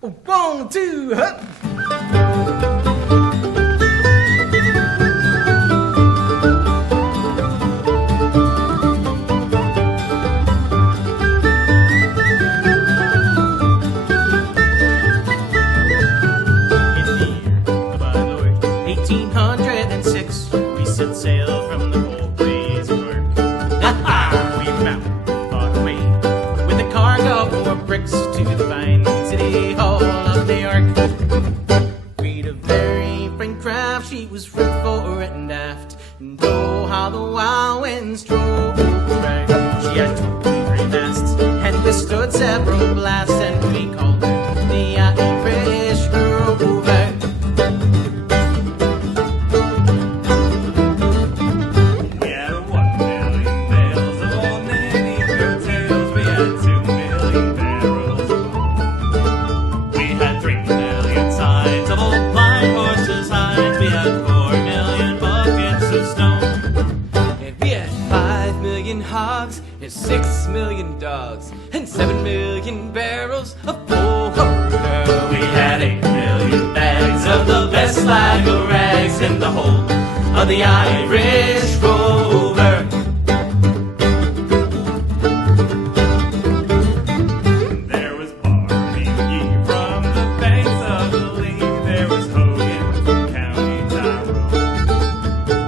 1, 2, hup. Set sail from the old place of work. We mounted far away with a cargo of bricks to the fine city hall of New York. We'd a very fine craft, she was front, fore, and aft, and oh, how the wild winds drove her. She had 2 masts and withstood several blasts, and we called her the Irish Rover. Hogs, and 6 million dogs, and 7 million barrels of porter. We had 8 million bags of the best lager rags in the hold of the Irish Rover. There was Barney McGee from the banks of the Lee. There was Hogan from County Tyrone,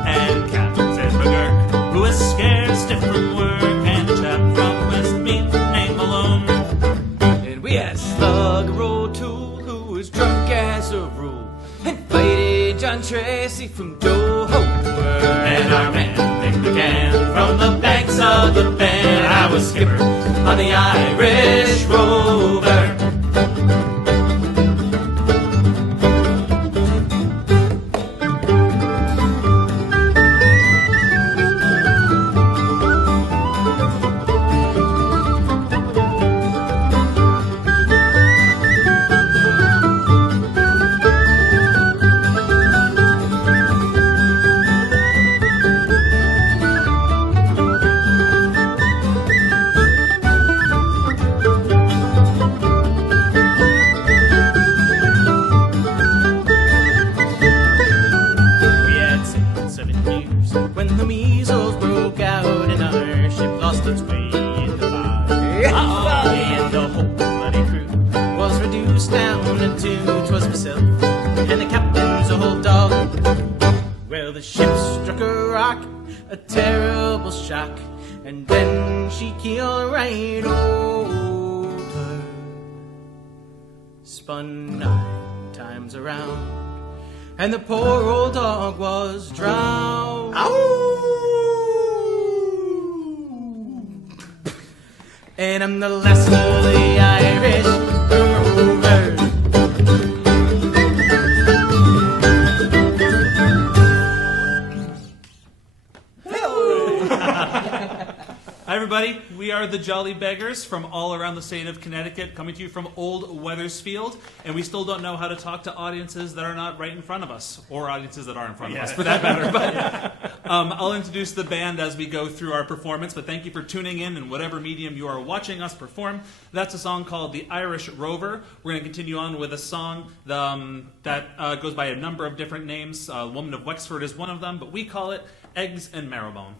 and Captain McGurk, who was scared stiff from work, and a chap from Westmeath named Malone. And we had Slugger O'Toole, who was drunk as a rule, and fighting John Tracy from Dover. And our man Nick McGann from the banks of the Ben. I was skipper on the Irish Rover. When the measles broke out and our ship lost its way in the fire, and the whole bloody crew was reduced down to 'twas myself and the captain's old dog. Well, the ship struck a rock, a terrible shock, and then she keeled right over, spun 9 times around, and the poor old dog was drowned. Ow! And I'm the last of the Irish Rovers. Hi everybody, we are the Jolly Beggars from all around the state of Connecticut, coming to you from old Wethersfield, and we still don't know how to talk to audiences that are not right in front of us, or audiences that are in front of us for that matter. But I'll introduce the band as we go through our performance, but thank you for tuning in whatever medium you are watching us perform. That's a song called The Irish Rover. We're going to continue on with a song that goes by a number of different names. Woman of Wexford is one of them, but we call it Eggs and Marrowbone.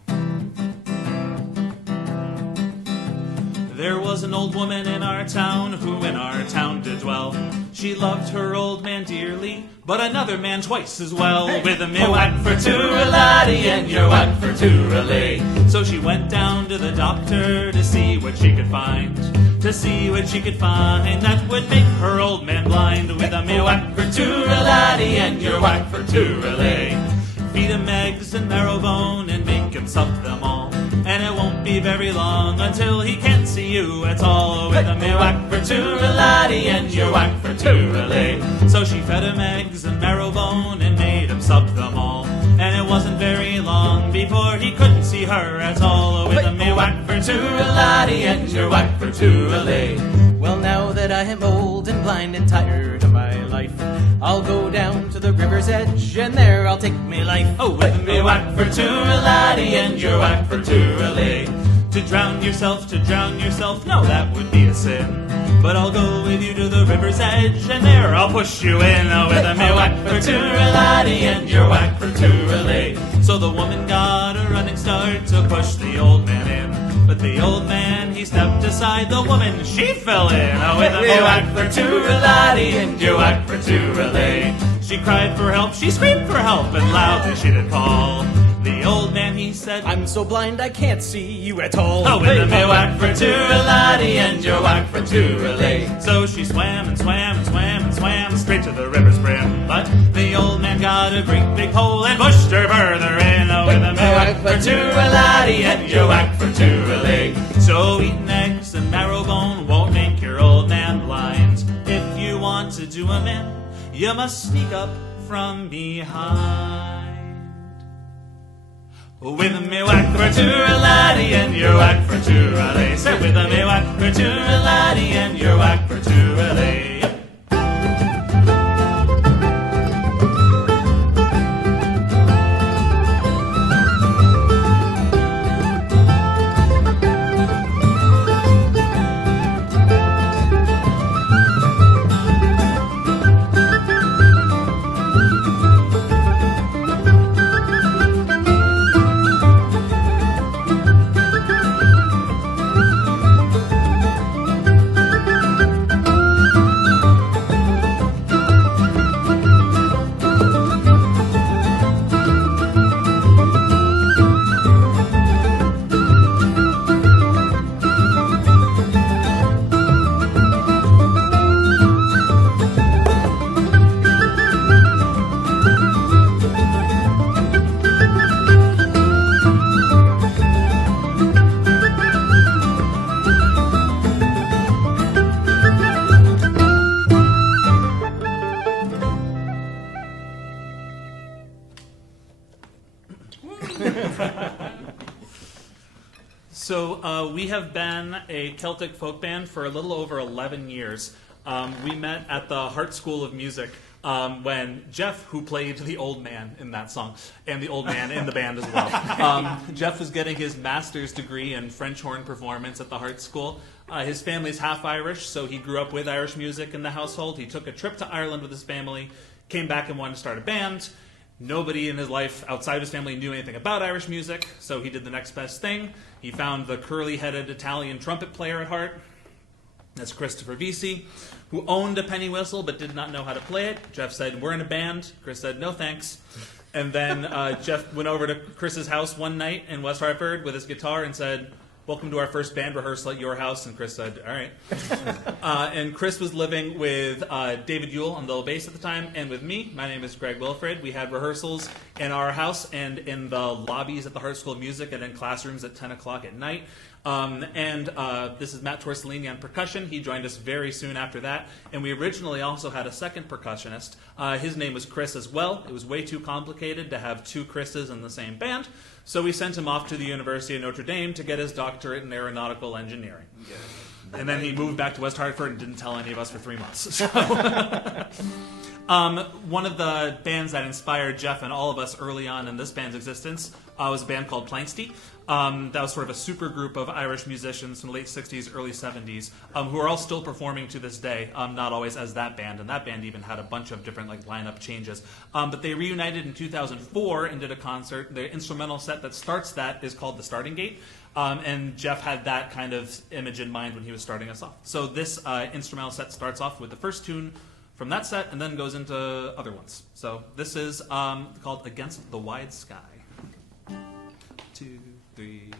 There was an old woman in our town who in our town did dwell. She loved her old man dearly, but another man twice as well. With a me whack for two a laddie and your whack for two a lay. So she went down to the doctor to see what she could find. To see what she could find that would make her old man blind. With a me whack for two a laddie and your whack for two a lay. Feed him eggs and marrowbone and make him suck them all. And it won't be very long until he can't see you at all. With a me whack for two a laddie and your whack for two a lay. So she fed him eggs and marrowbone and made him suck them all. And it wasn't very long before he couldn't see her at all. With a me whack for two a laddie and your whack for two a lay. Well, now that I am old and blind and tired of my life, I'll go down to the river's edge and there I'll take me life. Oh, with me whack for two a laddie and your whack for two a lay. To drown yourself, no, that would be a sin. But I'll go with you to the river's edge, and there I'll push you in with a me whack for two-a-laddie and your whack for two-a-lay. So the woman got a running start to push the old man in. But the old man, he stepped aside, the woman, she fell in with a me whack for two-a-laddie and your whack for two-a-lay. She cried for help, she screamed for help, and loudly she did call. The old man, he said, I'm so blind I can't see you at all. Oh, with a me whack for two-a-laddie and your whack for two-a-lay. So she swam and swam and swam and swam straight to the river's brim. But the old man got a great big pole and pushed her further in. Oh, with a me whack for two-a-laddie and your whack for two-a-lay. So eating eggs and marrow bone won't make your old man blind. If you want to do him in, you must sneak up from behind. With a me whack for two-a-laddie and your whack for two-a-lay. Say with a me whack for two-a-laddie and your whack for two-a-lay. So we have been a Celtic folk band for a little over 11 years. We met at the Hart School of Music when Jeff, who played the old man in that song, and the old man in the band as well. Jeff was getting his master's degree in French horn performance at the Hart School. His family's half Irish, so he grew up with Irish music in the household. He took a trip to Ireland with his family, came back and wanted to start a band. Nobody in his life outside his family knew anything about Irish music, so he did the next best thing. He found the curly-headed Italian trumpet player at Hart. That's Christopher Vesey, who owned a penny whistle but did not know how to play it. Jeff said, "We're in a band." Chris said, "No thanks." And then Jeff went over to Chris's house one night in West Hartford with his guitar and said, "Welcome to our first band rehearsal at your house." And Chris said, "All right." And Chris was living with David Yule on the bass at the time, and with me. My name is Greg Wilfred. We had rehearsals in our house and in the lobbies at the Hart School of Music and in classrooms at 10 o'clock at night. This is Matt Torsolini on percussion. He joined us very soon after that. And we originally also had a second percussionist. His name was Chris as well. It was way too complicated to have two Chris's in the same band. So we sent him off to the University of Notre Dame to get his doctorate in aeronautical engineering. And then he moved back to West Hartford and didn't tell any of us for 3 months. So one of the bands that inspired Jeff and all of us early on in this band's existence was a band called Plainsty. That was sort of a super group of Irish musicians from the late 60s, early 70s, who are all still performing to this day, not always as that band, and that band even had a bunch of different lineup changes. But they reunited in 2004 and did a concert. The instrumental set that starts that is called The Starting Gate, and Jeff had that kind of image in mind when he was starting us off. So this instrumental set starts off with the first tune from that set and then goes into other ones. So this is called Against the Wide Sky. 2, 3.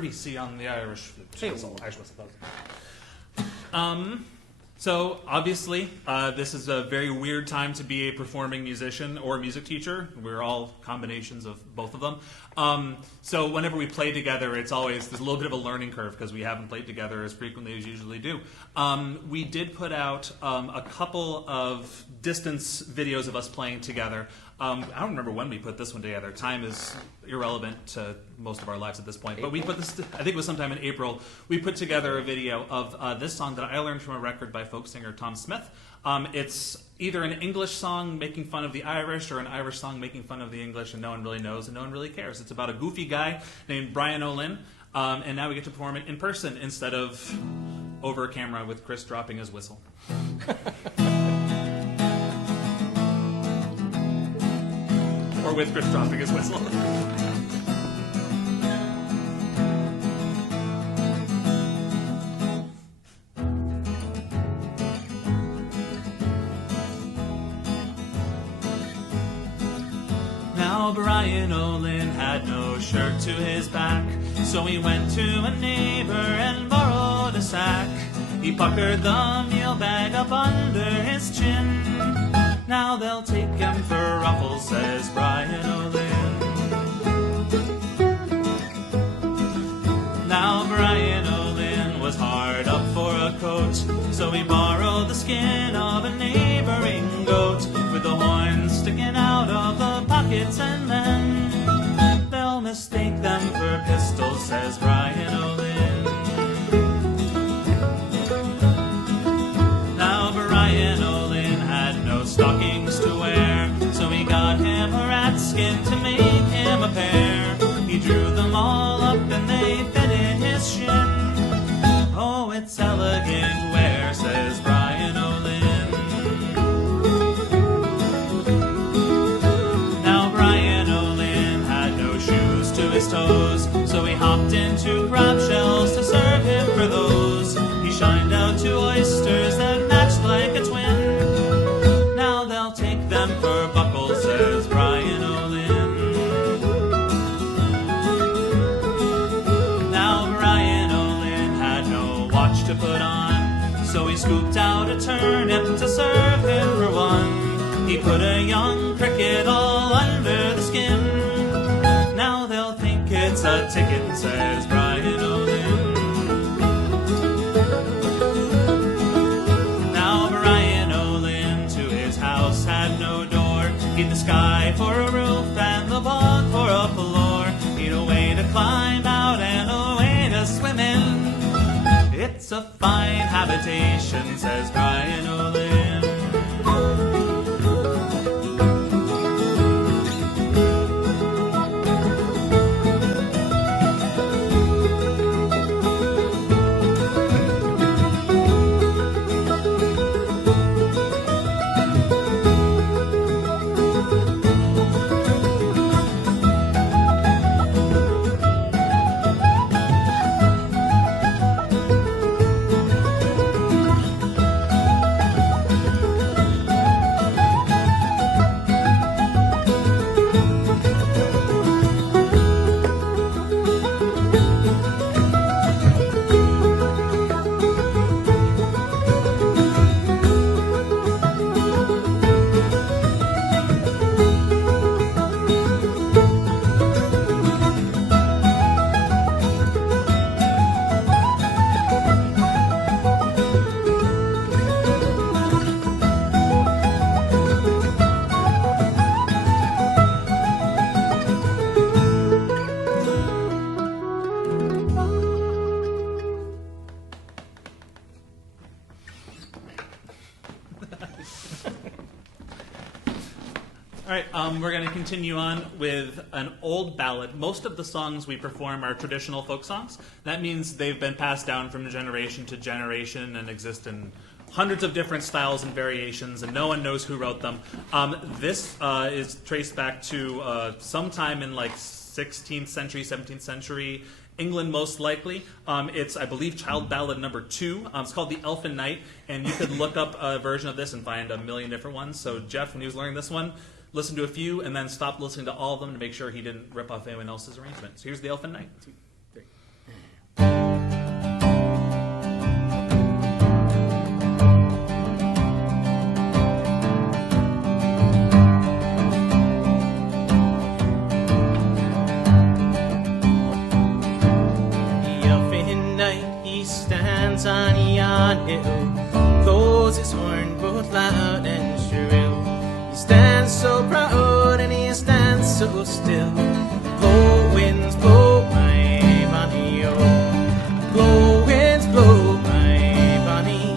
VC on the Irish whistle. So obviously, this is a very weird time to be a performing musician or music teacher. We're all combinations of both of them. So whenever we play together, it's always there's a little bit of a learning curve because we haven't played together as frequently as we usually do. We did put out a couple of distance videos of us playing together. I don't remember when we put this one together. Time is irrelevant to most of our lives at this point. But we put this, I think it was sometime in April, we put together a video of this song that I learned from a record by folk singer Tom Smith. It's either an English song making fun of the Irish or an Irish song making fun of the English, and no one really knows and no one really cares. It's about a goofy guy named Brian Olin, and now we get to perform it in person instead of over camera with Chris dropping his whistle. Or with Chris dropping his whistle. Now Brian Olin had no shirt to his back, so he went to a neighbor and borrowed a sack. He puckered the meal bag up under his chin. Now they'll take him for ruffles, says Brian Olin. Now Brian Olin was hard up for a coat, so he borrowed the skin of a neighboring goat, with the horns sticking out of the pockets, and then they'll mistake them for pistols, says Brian Olin. Now Brian Olin had no stockings to wear, so he got him a rat skin to make him a pair. He drew them all up and they fitted his shin. Oh, it's elegant wear, says Brian Olin. Now Brian Olin had no shoes to his toes, so he hopped into crab shells to serve him for those. He shined out to oysters that matched like a twin. Now they'll take them for buckles, says Brian Olin. Now Brian Olin had no watch to put on, so he scooped out a turnip to serve him for one. He put a young cricket all under the skin. Now they'll think it's a ticket, says Brian Olin. He'd the sky for a roof and the bog for a floor. He'd a way to climb out and a way to swim in. It's a fine habitation, says Brian Olin. All right, we're going to continue on with an old ballad. Most of the songs we perform are traditional folk songs. That means they've been passed down from generation to generation and exist in hundreds of different styles and variations, and no one knows who wrote them. This is traced back to sometime in like 16th century, 17th century England, most likely. It's, I believe, child ballad number 2. It's called The Elfin Knight, and you could look up a version of this and find a million different ones. So Jeff, when he was learning this one, listened to a few and then stopped listening to all of them to make sure he didn't rip off anyone else's arrangement. So here's The Elfin Knight. 2, 3. On yon hill, blows his horn both loud and shrill. He stands so proud and he stands so still. Blow winds blow, my bonny, oh. Blow winds blow, my bonny.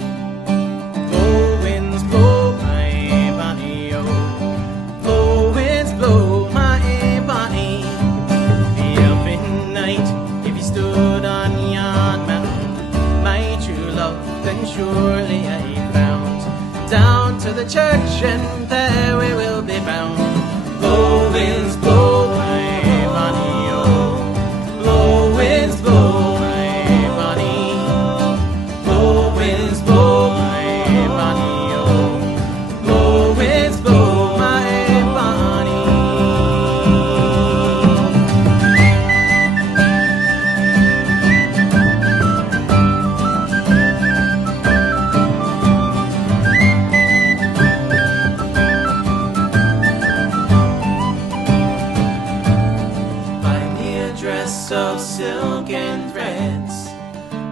Blow winds blow, my bonny, oh. Blow winds blow, my bonny. The elfin knight, if he stood on yon mountain, then surely I found down to the church, and there we will be bound. Blow winds blow, my bonny, oh. Blow winds blow, my bonny. Blow winds blow, my bonny, oh. Blow winds blow, my bonny. Of silk and threads,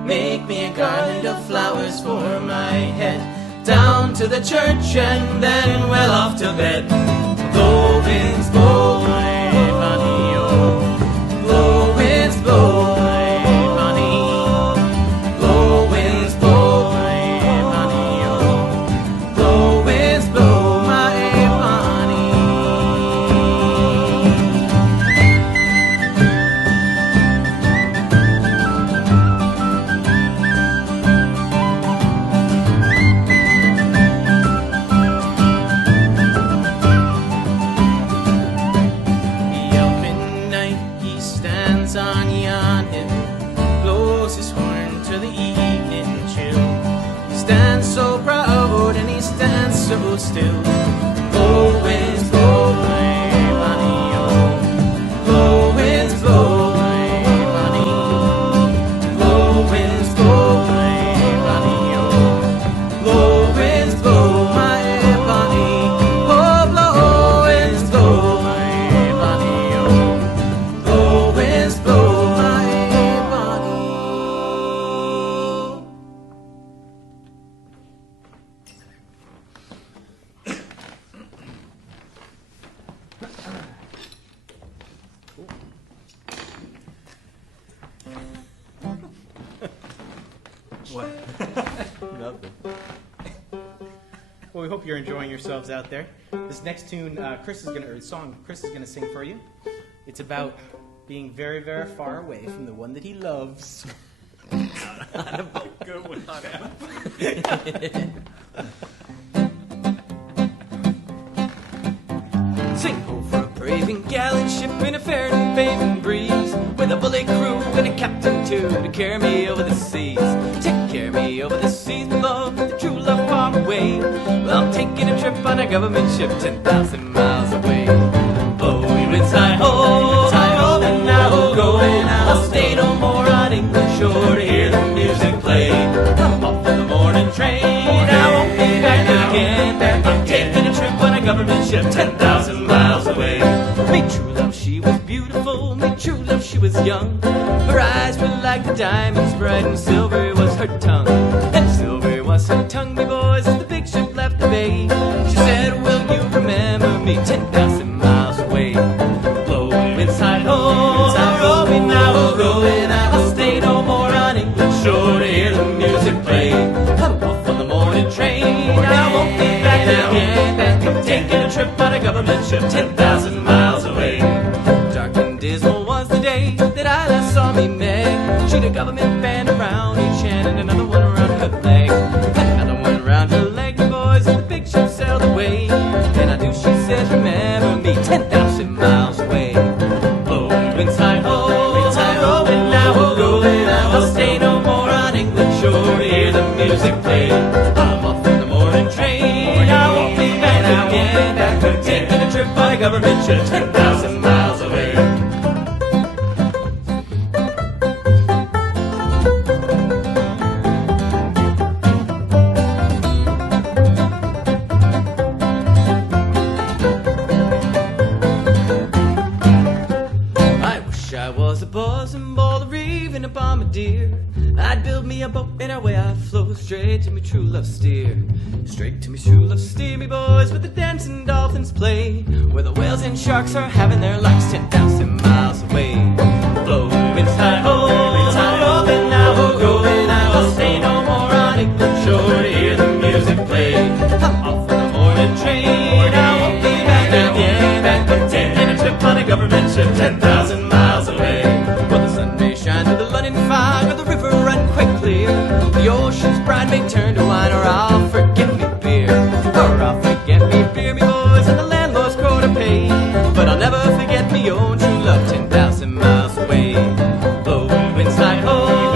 make me a garland of flowers for my head, down to the church and then well off to bed. Blow winds blow, my bonny, oh. Blow winds blow, my bonny. Blow winds blow, my bonny, oh. Blow winds blow, my bonny. On yon hill, blows his horn to the evening chill. He stands so proud and he stands so still. Blow winds blow, my bonny, oh. Blow winds blow, my bonny. Blow winds blow, my bonny, oh. Blow winds blow, my bonny. Oh, blow winds blow, my bonny, oh. Blow winds blow, my bonny. What? Nothing. Well, we hope you're enjoying yourselves out there. This next tune, song Chris is gonna sing for you. It's about being very, very far away from the one that he loves. Good one. Sing ho for a brave and gallant ship in a fair and faving breeze, with a bully crew and a captain too to carry me over the seas. Take care of me over the seas, love, the true love far away. Well, I'm taking a trip on a government ship 10,000 miles away. Oh, we inside ho, and now we'll go. I'll stay no more on England shore to hear the music play. I'm off on the morning train, I won't be back again. I'm taking a trip on a government ship 10,000 miles away. Me true love, she was beautiful. Me true love, she was young. Her eyes were like the diamonds, bright and silver was her tongue. And silver was her tongue, me boys, as the big ship left the bay. She said, will you remember me 10,000 miles away? Blow inside home, roll me now we'll go. I'll stay no more on England shore to hear the music play. I'm off on the morning train, I won't be back again. I'm taking a trip on a government ship. then band around each hand and another one around her leg. And another one around her leg, the boys in the big ship sailed away. And I do, she says, remember me 10,000 miles away. Blowing winds high-ho, winds high-ho, and now we'll go, and I'll stay no more on England shore to hear the music play. I'm off on the morning train, I won't be back again. After taking a trip on a government ship 10,000 miles away. I'd build me a boat and away I'd flow straight to me true love steer. Straight to me true love steer, me boys, where the dancing dolphins play, where the whales and sharks are having their larks 10,000 miles away. Blow winds high-ho, and I will go, and I will stay no more on England shore to hear the music play. I'm off on the morning train, I won't be back again. I'm taking a trip on a government ship 10,000 miles away. Well, the sun may shine through the London fog, or the river run quite clear. The ocean's brine may turn to wine, or I'll forget me beer. Or I'll forget me beer, me boys, and the landlord's quota pay. But I'll never forget me own true love 10,000 miles away. Blowing winds high-ho,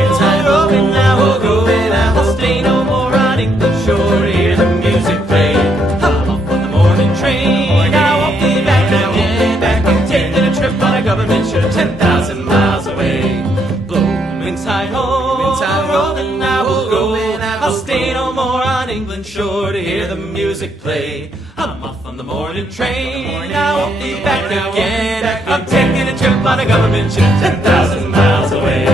and I will go, and I will stay no more on England shore to hear the music play. I'm off on the morning train, I won't be back again. I'm taking a trip on a government ship 10,000 miles away. Blowing winds high-ho, and I will go, and I'll stay no more on England shore to hear the music play. I'm off on the morning train, I won't be back again. I'm taking a trip on a government ship 10,000 miles away.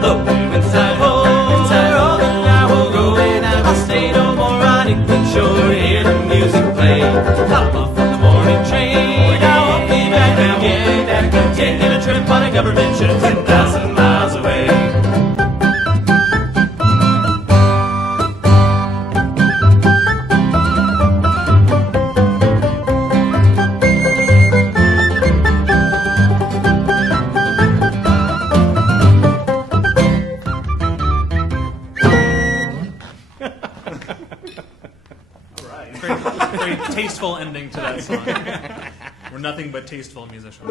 Blowing winds high-ho, and I will go, and I'll stay no more on England shore to hear the music play. I'm off on the morning train, I won't be back again. I'm taking a trip on a government ship 10,000 miles away. Very tasteful ending to that song. We're nothing but tasteful musicians.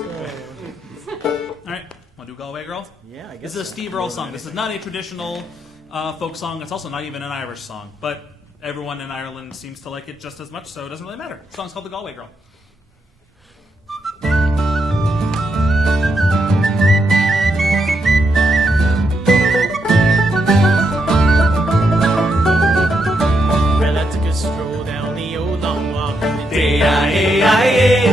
Alright, want to do Galway Girl? Yeah, I guess This is a Steve Earle song. This is not a traditional folk song. It's also not even an Irish song. But everyone in Ireland seems to like it just as much, so it doesn't really matter. The song's called The Galway Girl. Stroll down the old long walk in the D-I-A-I-A.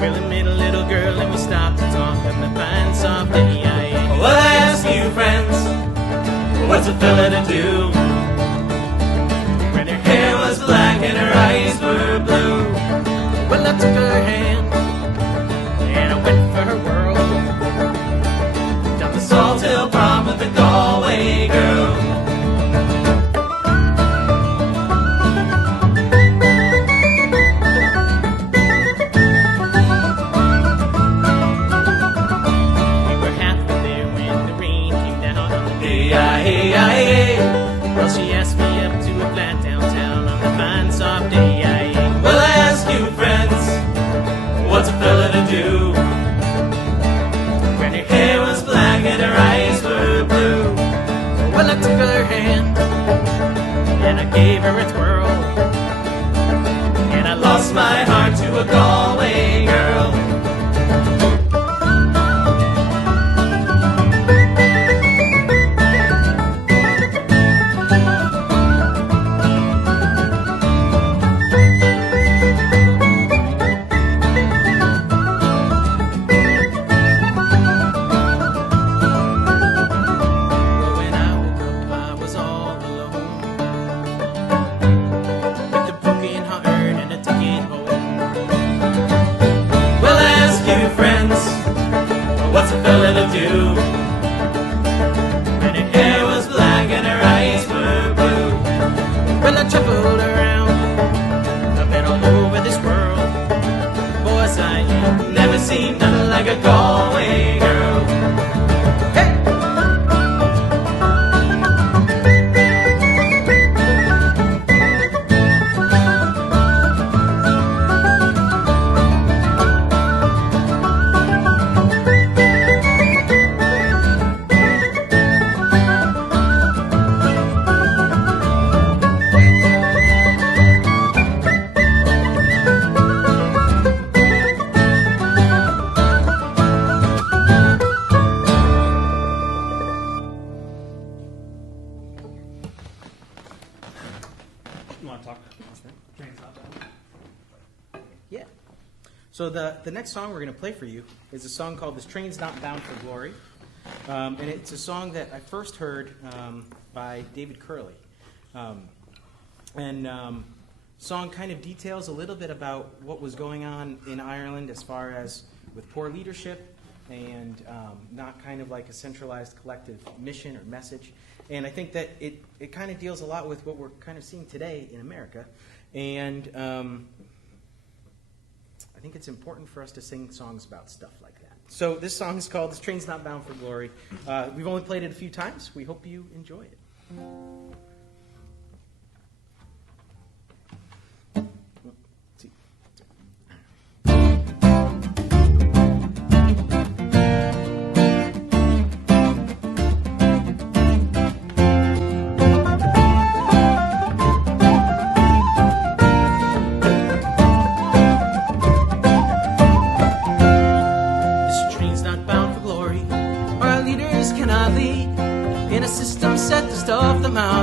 Well, I met a little girl and we stopped to talk on the fine soft D-I-A. Well, I ask you, friends, what's a fella to do when her hair was black and her eyes were blue? Well, I took her hand and I went for her world Down the Salt Hill prom with the Galway girl. Well, she asked me up to a flat downtown on the fine soft D-I-A. Well, I ask you, friends, what's a fella to do when her hair was black and her eyes were blue? Well, I took her hand and I gave her a twirl, And I lost my heart to a Galway girl. when I woke up I was all alone, with a broken heart and a ticket home. You want to talk? Train's not bad. Yeah. So the next song we're going to play for you is a song called "This Train's Not Bound for Glory," and it's a song that I first heard by David Curley. Song kind of details a little bit about what was going on in Ireland as far as with poor leadership and not kind of like a centralized collective mission or message. And I think that it kind of deals a lot with what we're kind of seeing today in America. And I think it's important for us to sing songs about stuff like that. So this song is called "This Train's Not Bound for Glory." We've only played it a few times. We hope you enjoy it.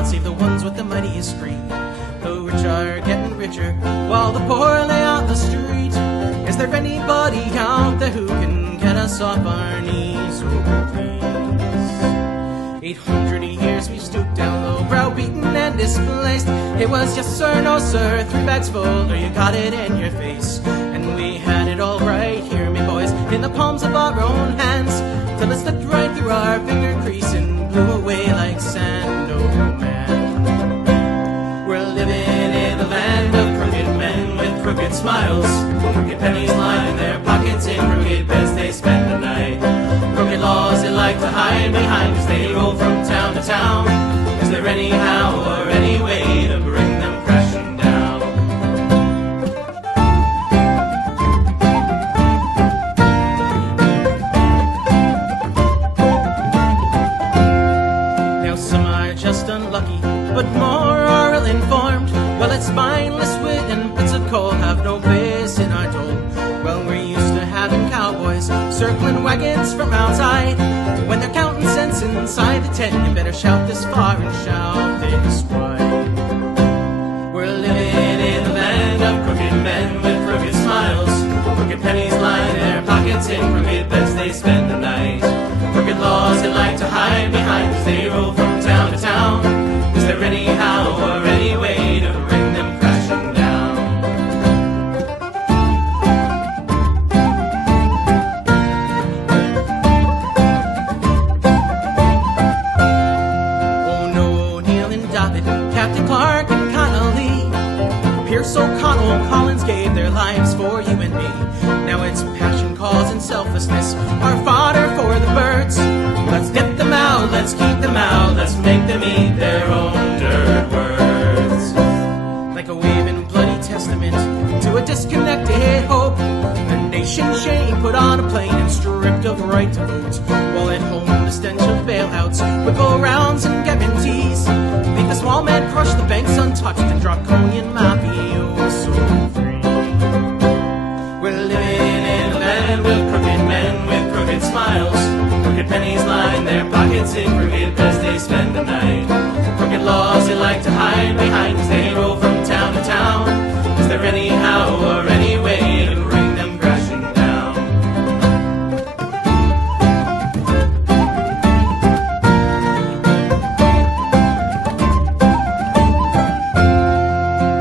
Save the ones with the mightiest greed. The rich are getting richer while the poor lay out the street. Is there anybody out there who can get us off our knees? Oh, please. 800 years we stooped down low, browbeaten and displaced. It was yes sir, no sir, 3 bags full, or you got it in your face. And we had it all right here, me boys, in the palms of our own hands, till it slipped right through our finger crease and blew away like sand. Oh man, we're living in a land of crooked men with crooked smiles, crooked pennies lying in their pockets, in crooked beds they spend the night. Crooked laws they like to hide behind as they roll from town to town. Is there any how or any way to bring them crashing down? Now some are just unlucky, but more are ill-informed. Well, it's mindless wit and bits of coal have no base in our dole. Well, we're used to having cowboys circling wagons from outside. When they're counting cents inside the tent, you better shout this far and shout this wide. We're living in a land of crooked men with crooked smiles, crooked pennies lying in their pockets, in crooked beds they spend the night. Crooked laws they like to hide behind as they roll from town to town. Is there any how or any way to bring them crashing down? Oh no, Neil and David, Captain Clark and Connolly, Pierce O'Connell, Collins gave their lives for you and me. Now it's passion, cause, and selflessness, our fodder for the birds. Let's get them out, let's keep them out, let's make them eat their own dirt words. Like a waving bloody testament to a disconnected hope, the nation shame put on a plane and stripped of right to vote. While at home the stench of bailouts, whipple rounds and guarantees leave the small man crush the banks untouched and draconian mafioso free. We're living in a land with crooked men with crooked smiles, crooked pennies line their pockets, in crooked beds they spend the night. Crooked laws they like to hide behind as they roll from town to town. Is there any how or any way to bring them crashing down?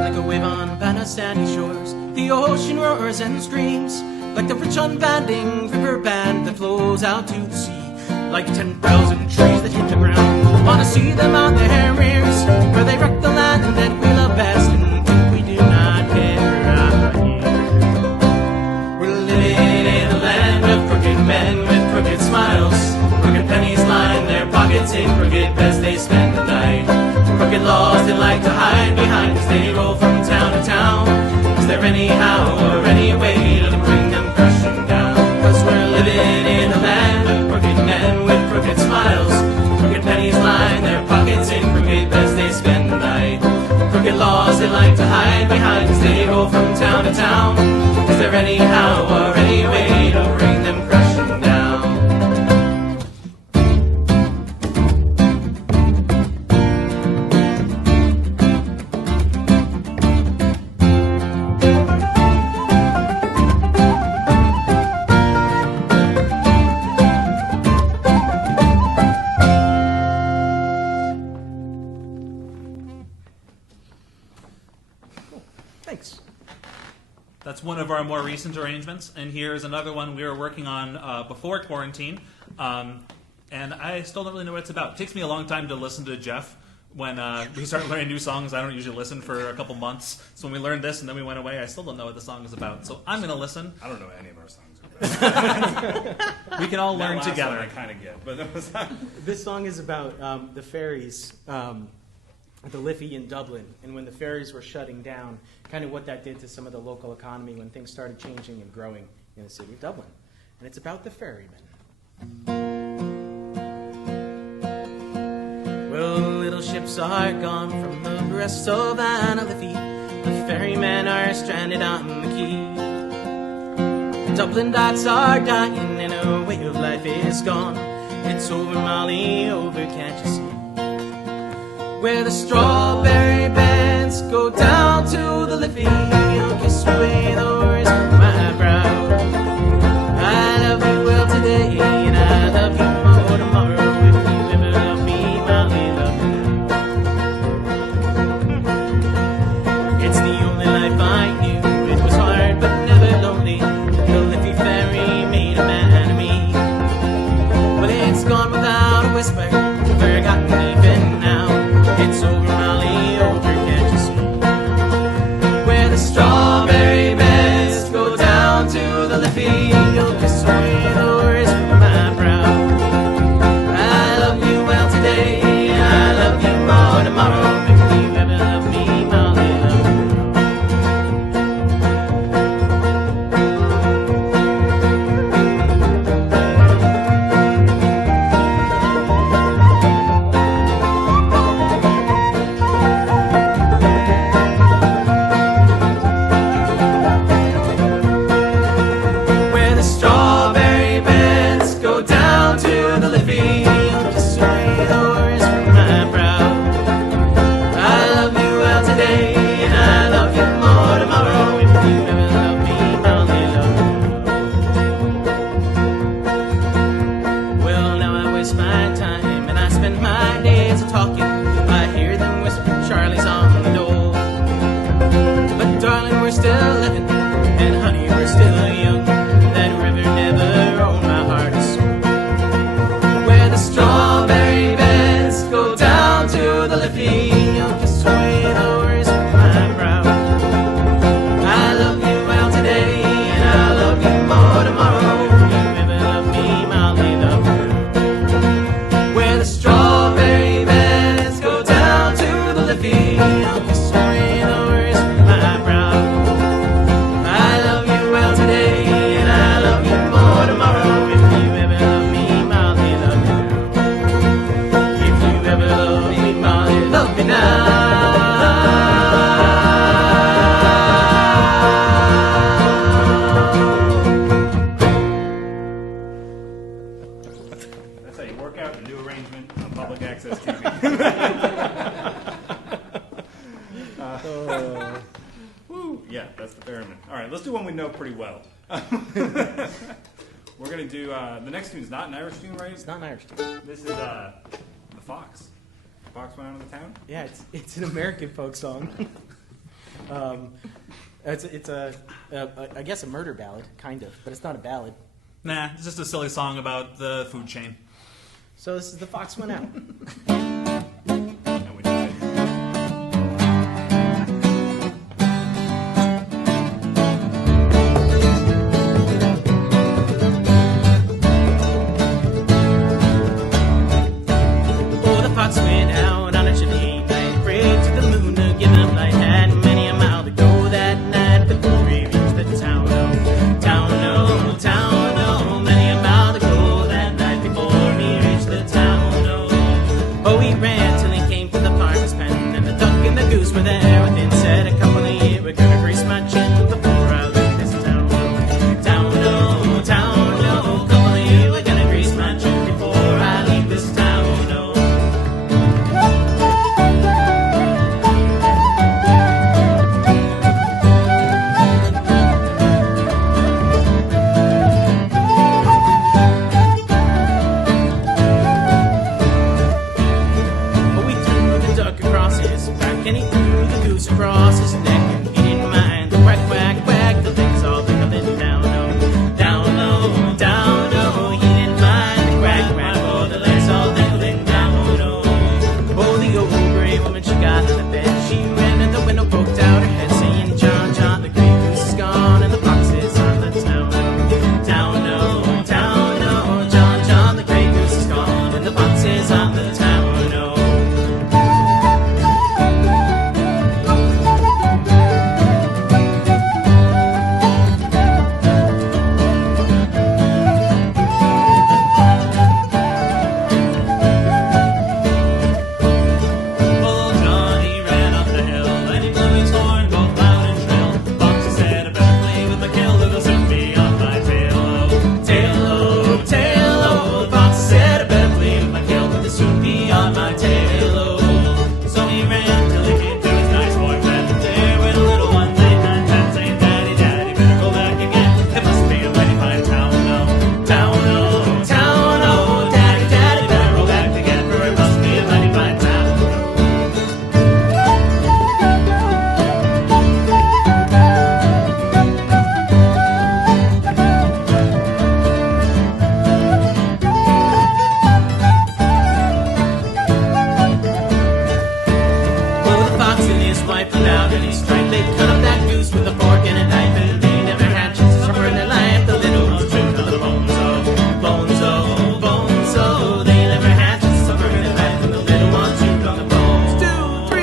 Like a wave on Banna sandy shores, the ocean roars and screams. Like the rich unbanding river band that flows out to the sea. Like 10,000 trees that hit the ground, wanna see them out their rears, where they wreck the land that we love best and think we do not care out here. We're living in a land of crooked men with crooked smiles, crooked pennies line their pockets, in crooked beds they spend the night. Crooked laws they like to hide behind as they roll from town to town. Is there any how or any way to bring them crashing down? 'Cause we're living in a land of crooked men with crooked smiles, crooked pennies line their pockets, in crooked beds they spend the night. Crooked laws they like to hide behind as they roll from town to town. Is there any how or any way to bring them crashing down? That's one of our more recent arrangements, and here's another one we were working on before quarantine, and I still don't really know what it's about. It takes me a long time to listen to Jeff. When we start learning new songs, I don't usually listen for a couple months. So when we learned this and then we went away, I still don't know what the song is about. So I'm going to listen. I don't know any of our songs are about. We can all learn That last together. one I kind of get, but that was This song is about the ferries at the Liffey in Dublin, and when the ferries were shutting down, kind of what that did to some of the local economy when things started changing and growing in the city of Dublin. And it's about the ferrymen. Well, little ships are gone from the breast of Anna Liffey. The ferrymen are stranded on the quay. The Dublin docks are dying and a way of life is gone. It's over, Molly, over, can't you see? Where the strawberry beds go down to the Liffey, you'll kiss away the words from my brow. I love you well today, and I love you more tomorrow. If you ever love me, Molly, love me now. It's the only life I knew. It was hard but never lonely. The Liffey ferry made a man of me. Well, it's gone without a whisper, forgotten even now. It's over, Molly, over, can't you see? Where the strawberry beds go down to the Liffey, you'll kiss away the words from my brow. I love you well today, and I love you more tomorrow. If you ever love me, Molly, love you. Where the strawberry beds go down to the Liffey, you'll kiss away the words from my brow. I love you well today, and I love you more tomorrow. If you ever love me, Molly, love you. Well, now I waste my time, and I spend my days a-talking. I hear them whisper, Charlie's on the door. But darling, we're still living, and honey, we're still young. That river never owned my heart and soul. Where the strawberry beds go down to the Liffey, you'll kiss away the words from my brow. I love you well today, and I love you more tomorrow. If you ever love me, Molly, love you. Where the strawberry beds go down to the Liffey, you'll kiss away the words from my brow. I love you well today, and I love you more tomorrow. If you ever love me, Molly, love you. If you ever love me, Molly, love me That's how you work out a new arrangement on public access TV. Woo! Yeah, that's the ferryman. All right, let's do one we know pretty well. We're going to do, the next tune is not an Irish tune, right? It's not an Irish tune. This is The Fox. The Fox went out of the town? Yeah, it's an American folk song. It's I guess a murder ballad, kind of, but it's not a ballad. Nah, it's just a silly song about the food chain. So this is The Fox Went Out. And we did it. Oh, the fox went out on a chilly night, prayed to the moon to give him light. Had many a mile to go that night before he reached the town. Oh, town, oh, town, oh, many a mile to go that night before he reached the town. Oh, he ran till he came to the farmer's pen, and the duck and the goose were there within said a couple of years. We're gonna grease my chin before I leave this town. Oh, town, oh, town, oh, couple of years. We're gonna grease my chin before I leave this town. Oh. Oh, he threw the duck across his back, and he threw the goose across his neck, and he didn't mind the quack, quack, quack, the wiped it out and he striped. They cut up that goose with a fork and a knife, and they never had chance to suffer in their life. The little ones chewed to the bones, oh, bones, oh, bones, oh. They never had chance to suffer in their life, and the little ones chewed on the bones. 2, 3,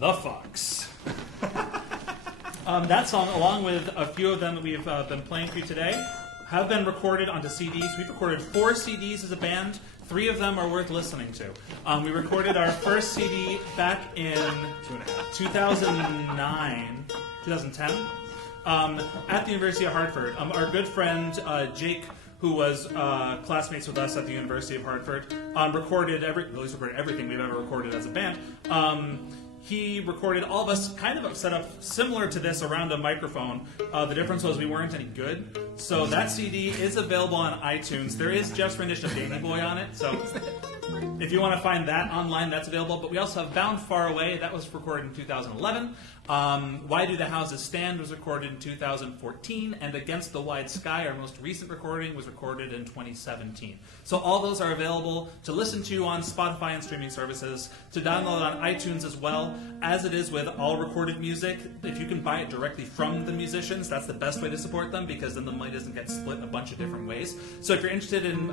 The Fox. That song, along with a few of them that we've been playing for you today, have been recorded onto CDs. We've recorded 4 CDs as a band. 3 of them are worth listening to. We recorded our first CD back in 2009, 2010, at the University of Hartford. Our good friend Jake, who was classmates with us at the University of Hartford, recorded everything we've ever recorded as a band. He recorded all of us kind of set up similar to this around a microphone. The difference was we weren't any good. So that CD is available on iTunes. There is Jeff's rendition of Davey Boy on it. So if you want to find that online, that's available. But we also have Bound Far Away. That was recorded in 2011. Why Do the Houses Stand was recorded in 2014. And Against the Wide Sky, our most recent recording, was recorded in 2017. So all those are available to listen to on Spotify and streaming services, to download on iTunes as well. As it is with all recorded music, if you can buy it directly from the musicians, that's the best way to support them, because then the money doesn't get split a bunch of different ways. So if you're interested in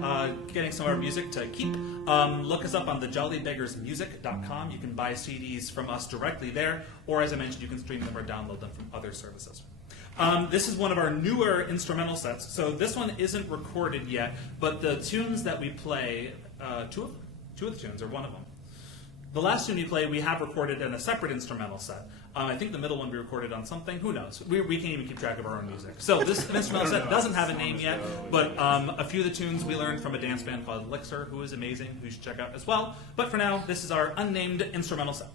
getting some of our music to keep, look us up on the jollybeggarsmusic.com. You can buy CDs from us directly there, or as I mentioned, you can stream them or download them from other services. This is one of our newer instrumental sets. So this one isn't recorded yet, but the tunes that we play, two of the tunes, or one of them. The last tune we play, we have recorded in a separate instrumental set. I think the middle one we recorded on something. Who knows? We can't even keep track of our own music. So this instrumental set doesn't have a name yet, but a few of the tunes we learned from a dance band called Elixir, who is amazing, who you should check out as well. But for now, this is our unnamed instrumental set.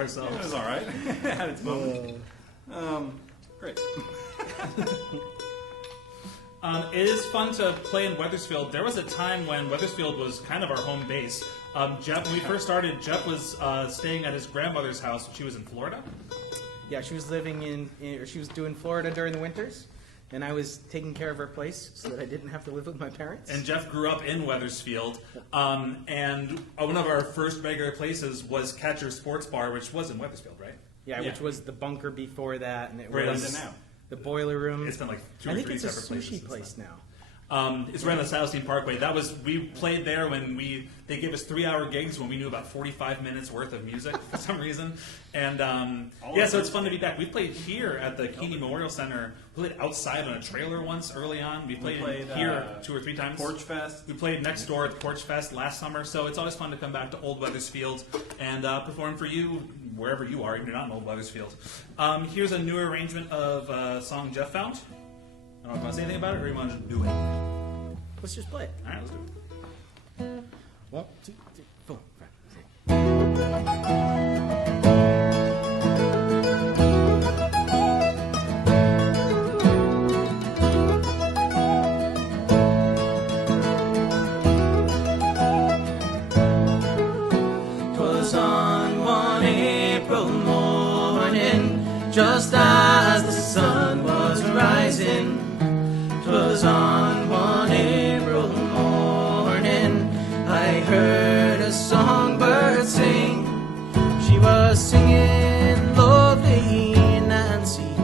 ourselves. It was all right. It had its moment. Great. It is fun to play in Wethersfield. There was a time when Wethersfield was kind of our home base. Jeff, when we first started, Jeff was staying at his grandmother's house. She was in Florida. Yeah, she was living she was doing Florida during the winters, and I was taking care of her place so that I didn't have to live with my parents. And Jeff grew up in Wethersfield, and one of our first regular places was Catcher Sports Bar, which was in Wethersfield, right? Yeah, which was the bunker before that, and it Right was under now. The boiler room. It's been like two I or think three it's a separate places. sushi place now. It's right on the Southstein Parkway. We played there when they gave us 3-hour gigs when we knew about 45 minutes worth of music for some reason. And so it's fun to be back. We played here at the Keeney Memorial Center. We played outside on a trailer once early on. We played here 2 or 3 times. Porch Fest. We played next door at the Porch Fest last summer. So it's always fun to come back to Old Wethersfield and perform for you wherever you are, even if you're not in Old Wethersfield. Here's a new arrangement of a song Jeff found. I don't know if you want to say anything about it or you want to just do it. Let's just play it. All right, let's do it. 1, 2, 3, 4, 5, 6. 'Twas on one April morning, just as the sun was rising. 'Twas on one April morning, I heard a songbird sing. She was singing lovely Nancy,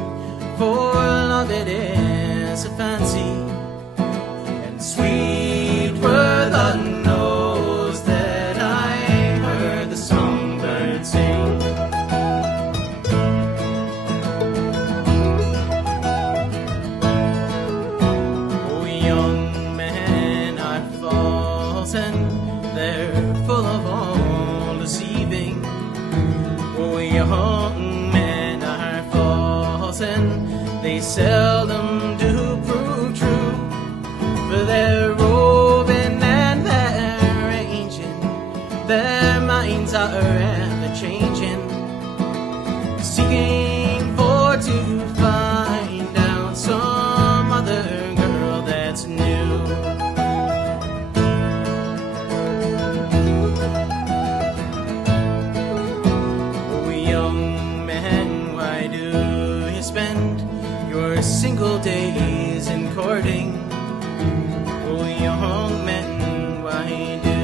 for love it is a fancy, and sweet were the notes that I heard the songbird sing. Oh, young men are false and they're full of all deceiving. Oh, young men are false and they seldom do prove true. For they're roving and they're ranging, their minds are ever changing, seeking for to find out some other girl that's new. Oh, young man, why do you spend your single days in courting? Oh, young men, why do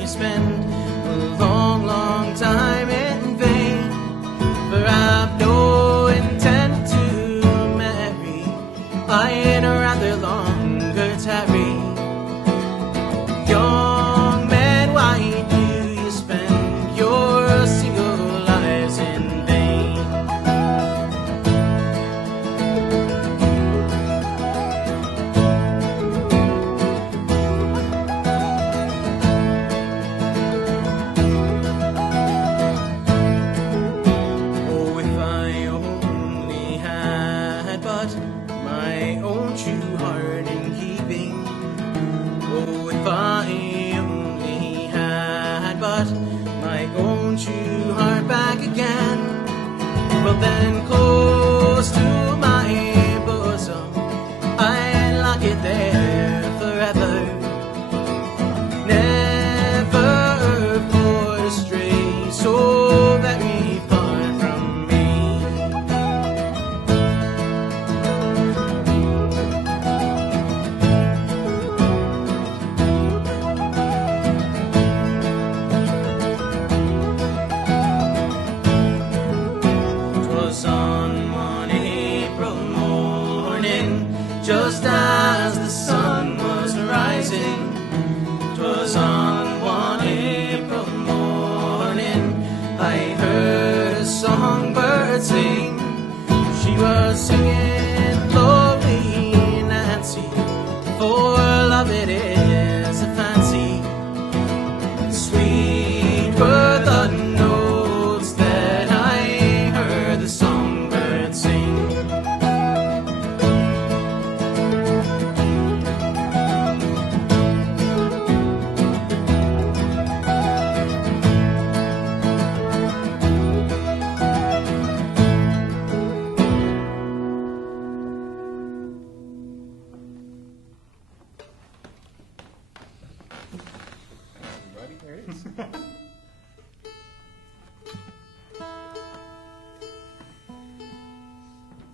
you spend a long, long time in vain? For I've no intent to marry, I'd rather longer tarry. Young man, why do you spend your single lives in vain? Oh, if I only had but my own true heart in keeping. Oh, if I only had but my own true heart back again. Well, then close to my bosom, I'd lock it there forever. Never for to stray so very far from me.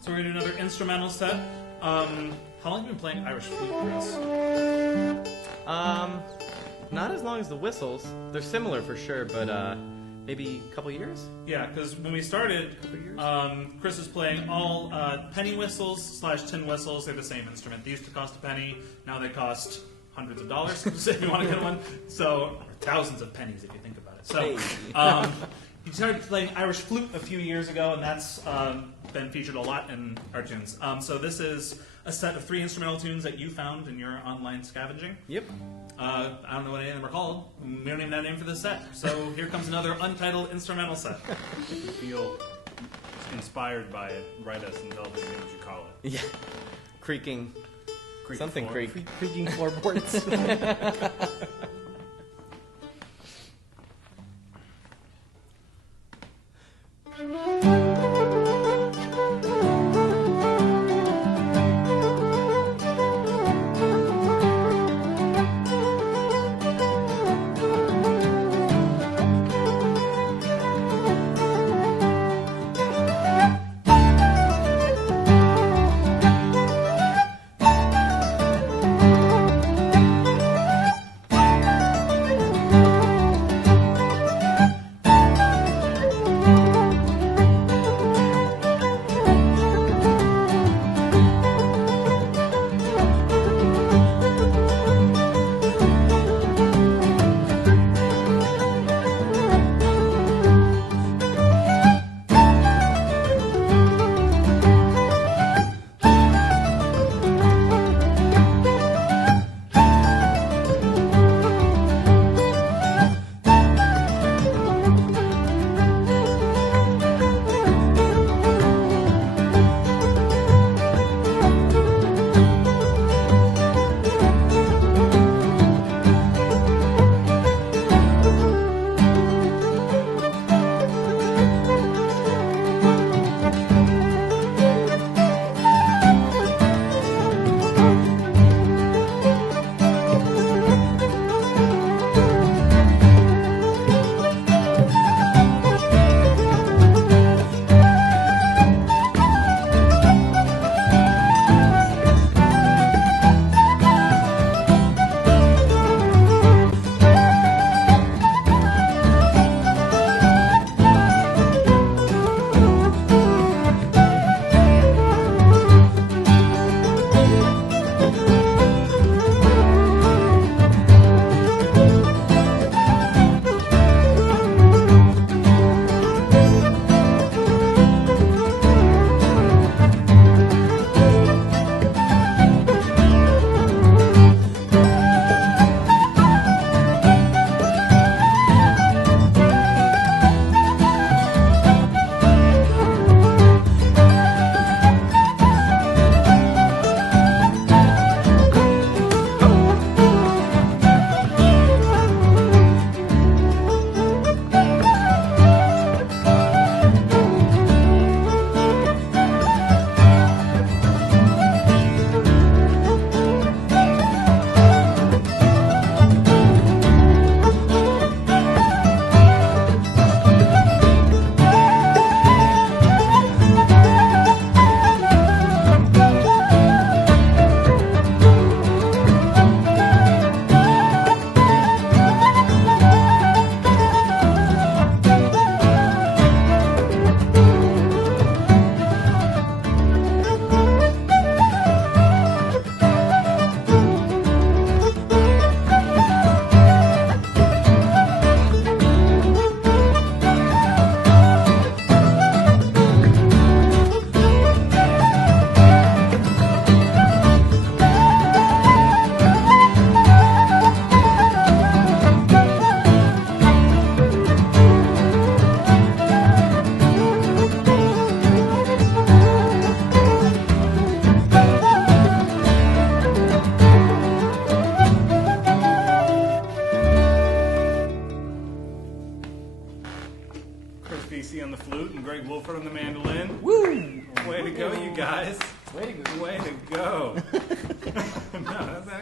So we're going to do another instrumental set. How long have you been playing Irish flute, Chris? Not as long as the whistles. They're similar for sure, but maybe a couple years? Yeah, because when we started, Chris is playing all penny whistles / tin whistles. They're the same instrument. They used to cost a penny. Now they cost hundreds of dollars if you want to get one. So, or thousands of pennies if you think about it. So, he started playing Irish flute a few years ago, and that's been featured a lot in our tunes. So this is a set of 3 instrumental tunes that you found in your online scavenging. Yep. I don't know what any of them are called. We don't even have a name for this set. So here comes another untitled instrumental set. If you feel inspired by it, write us and tell us what you call it. Yeah. Creaking something floor. creaking floorboards.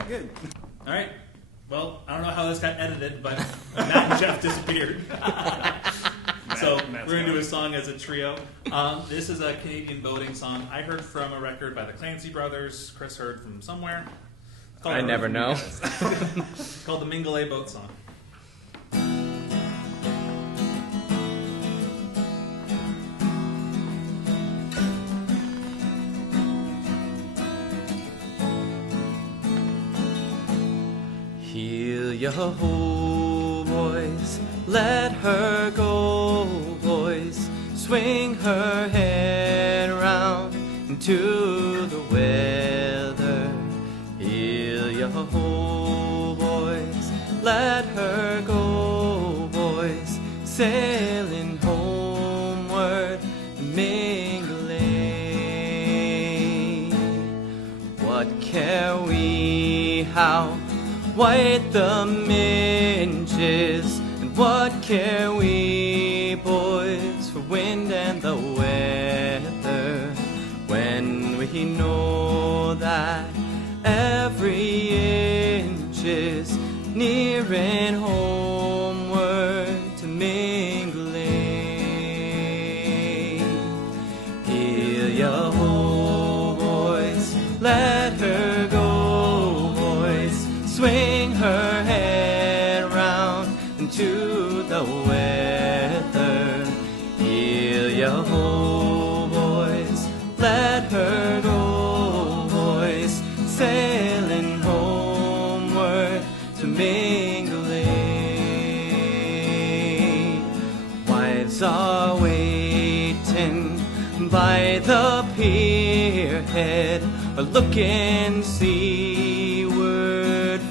good. All right. Well, I don't know how this got edited, but Matt and Jeff disappeared. So Matt's we're going to do going. a song as a trio. This is a Canadian boating song. I heard from a record by the Clancy Brothers. Chris heard from somewhere. It's called I never know. It's called the Mingulay Boat Song. Heel yo ho, boys, let her go, boys. Swing her head round into the weather. Heel yo ho, boys, let her go, boys. Sailing homeward, Mingulay. What care we how white the minges, and what care we, boys, for wind and the weather, when we know that every inch is nearing homeward to Mingulay. Heel yo ho, boys, let her go, boys. Swing her head round into the weather. Heel yo ho, boys, let her go, boys. Sailing homeward to Mingulay. Wives are waiting by the pier head, looking seaward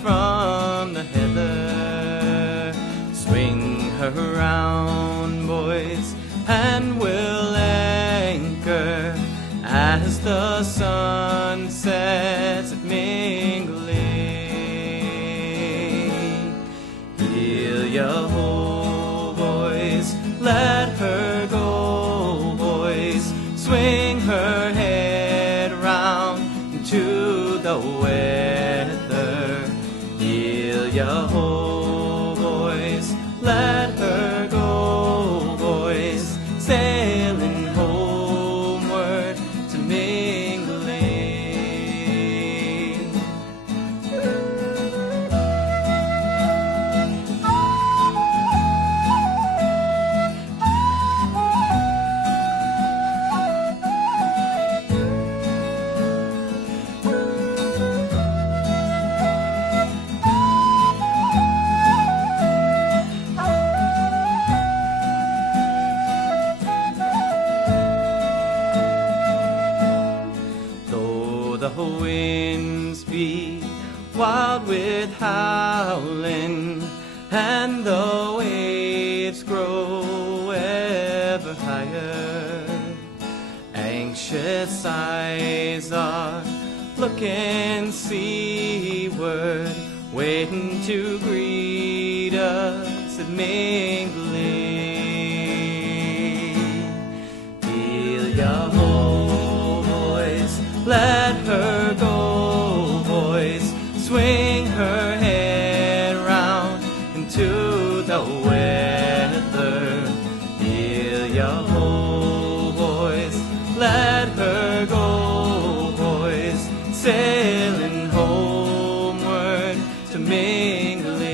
from the heather. Swing her round, boys, and we'll anchor as the sun sets at Mingulay. Heel yo ho, boys, let her go, boys. Swing her head round into the weather. Heel yo ho, boys, let her go, boys. Sailing homeward to Mingulay. Though the winds be wild with howling, and the waves grow ever higher, anxious eyes are looking seaward, waiting to greet us at Mingulay. Heel yo ho, boys, let her go, boys. Swing her head round into the weather. Heel yo ho, boys, let her go, boys. Sailing homeward to Mingulay.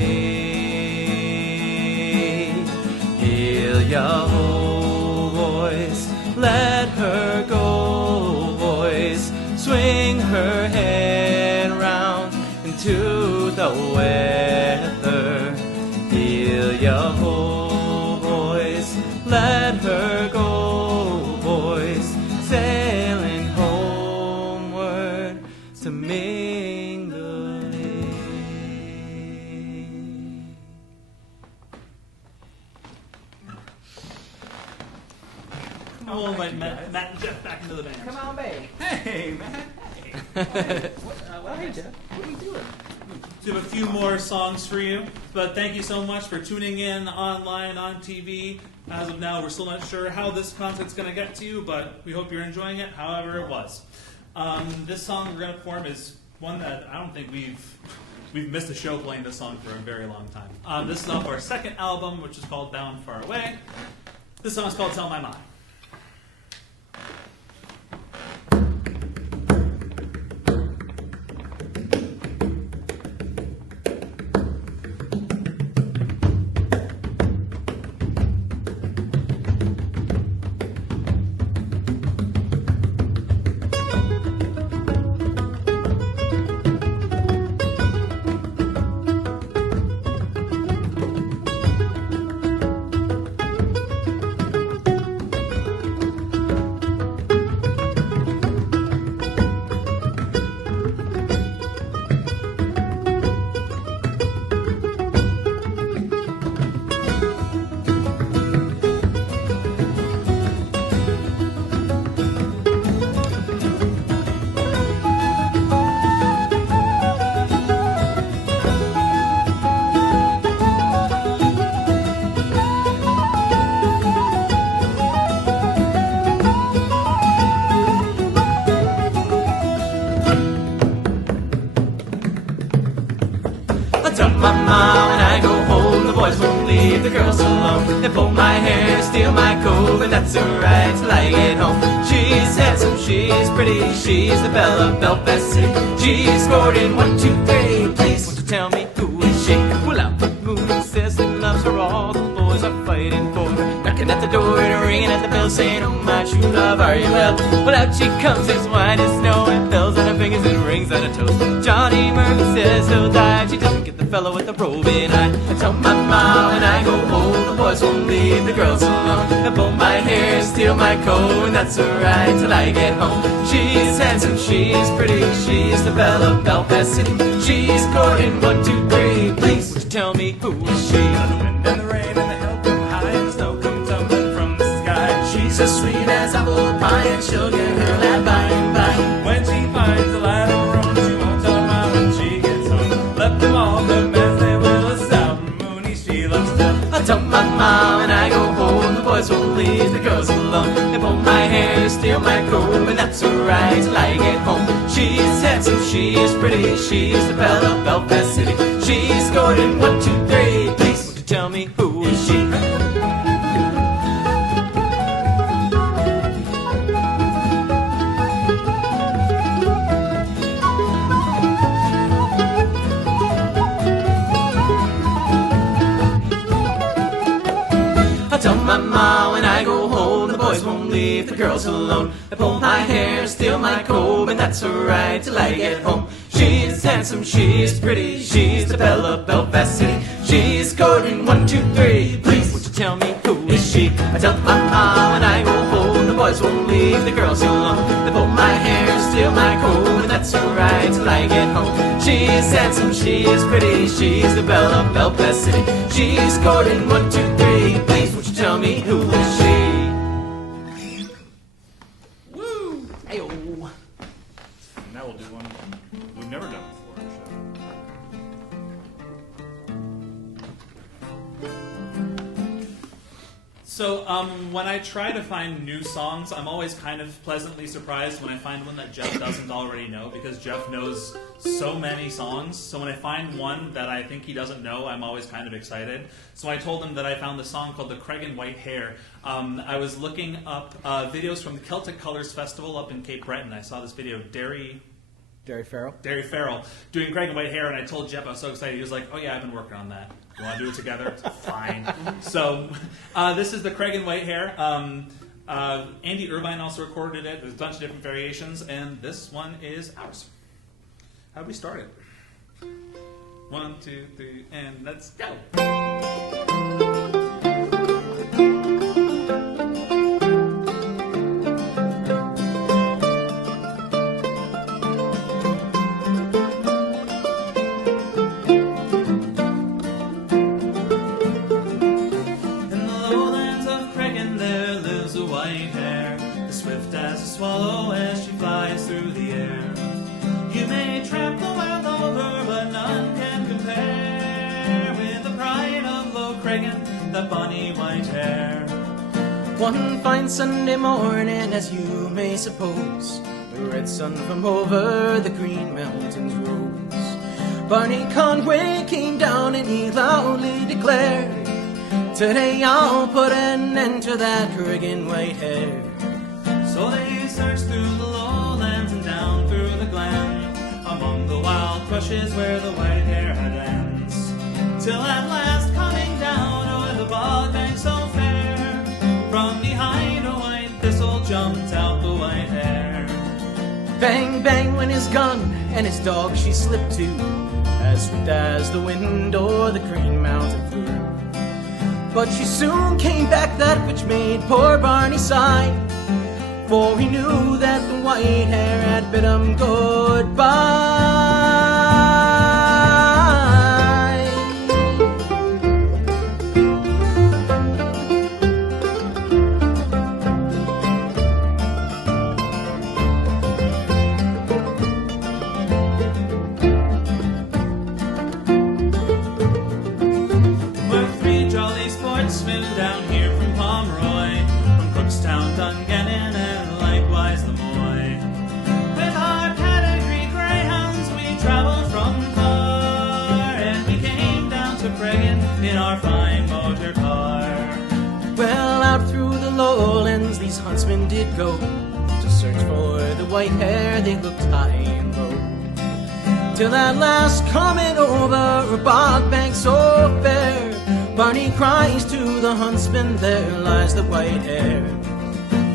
Heel yo ho, boys, let her go, boys. Swing her head round into the weather. Heel yo ho, boys, let her go, boys. Sailing homeward to Mingulay. We'll invite Matt and Jeff back into the band. Come on, babe. Hey, Matt. Hey, Jeff. What are you doing? We have a few more songs for you, but thank you so much for tuning in online, on TV. As of now, we're still not sure how this content's going to get to you, but we hope you're enjoying it, however it was. This song we're going to perform is one that I don't think we've missed a show playing this song for a very long time. This is off our second album, which is called Bound Far Away. This song is called Tell My Mind. leave the girls alone. They pull my hair, steal my coat, and that's alright till I get home. She's handsome, she's pretty, she's the belle of Belfast City. She's scored in 1, 2, 3. Please, won't you tell me who is she? Well, out the moon says he loves her, all the boys are fighting for her. Knocking at the door and ringing at the bell, saying, oh my true love, are you well? Well, out she comes as white as snow, and bells on her fingers and rings on her toes. Johnny Murphy says he'll die, she doesn't get the fellow with the roving eye. I tell my mom when I go home, the boys won't leave the girls alone. They pull my hair, steal my coat, and that's alright till I get home. She's handsome, she's pretty, she's the belle of Belfast City. She's courting 1, 2, 3. Please, would you tell me who is she? The wind and the rain and the hail come high and the snow come tumbling from the sky. She's as sweet as apple pie, and she'll get her lad by and by. When she finds a lad of her own, she won't tell her mom when she gets home. Let them all come as they will, a stout and moony she loves to. I tell my mom when I go home, the boys won't leave the girls alone. They pull my hair, steal my coat, and that's alright till I get home. She's handsome, she's pretty, she's the belle of Belfast City. She's scored in 1, 2, 3. Please, would you tell me who is she? Tell my mom when I go home, the boys won't leave the girls alone. They pull my hair, steal my comb, and that's alright till I get home. She's handsome, she's pretty, she's the belle of Belfast City. She's scored in 1, 2, 3. Please, would you tell me who is she? I tell my mom when I go home, the boys won't leave the girls alone. They pull my hair, steal my comb, and that's alright till I get home. She's handsome, she's pretty, she's the belle of Belfast City. She's scored in 1, 2, 3. Please, would you tell me who is she? Woo! Ayo. Now we'll do one we've never done before. So, when I try to find new songs, I'm always kind of pleasantly surprised when I find one that Jeff doesn't already know, because Jeff knows so many songs. So when I find one that I think he doesn't know, I'm always kind of excited. So I told him that I found this song called The Craig and White Hare. I was looking up videos from the Celtic Colors Festival up in Cape Breton. I saw this video, Derry Farrell doing Craig and White Hare, and I told Jeff I was so excited. He was like, oh yeah, I've been working on that. You want to do it together? Fine. So this is the Craig and White Hare. Andy Irvine also recorded it. There's a bunch of different variations, and this one is ours. How do we start it? 1, 2, 3, and let's go. Swallow as she flies through the air. You may tramp the world over, but none can compare with the pride of Low Craigan, the bonny white hare. One fine Sunday morning, as you may suppose, the red sun from over the green mountains rose. Barney Conway came down and he loudly declared, Today I'll put an end to that friggin' white hair. So they searched through the lowlands and down through the glen, among the wild thrushes where the white hare had ends, till at last coming down o'er the bog bank so fair, from behind a white thistle jumped out the white hare. Bang, bang went his gun, and his dog she slipped to, as swift as the wind o'er the green mountain flew. But she soon came back, that which made poor Barney sigh, for he knew that the white hare had bid him goodbye. We're three jolly sportsmen down here from Pomeroy, from Cookstown, Dungannon, and likewise the Moy. With our pedigree greyhounds we travelled from far, and we came down to Cregan in our fine motor car. Well, out through the lowlands these huntsmen did go, to search for the white hare. They looked high and low, till at last coming over a bog bank so fair, Barney cries to the huntsman, there lies the white hare.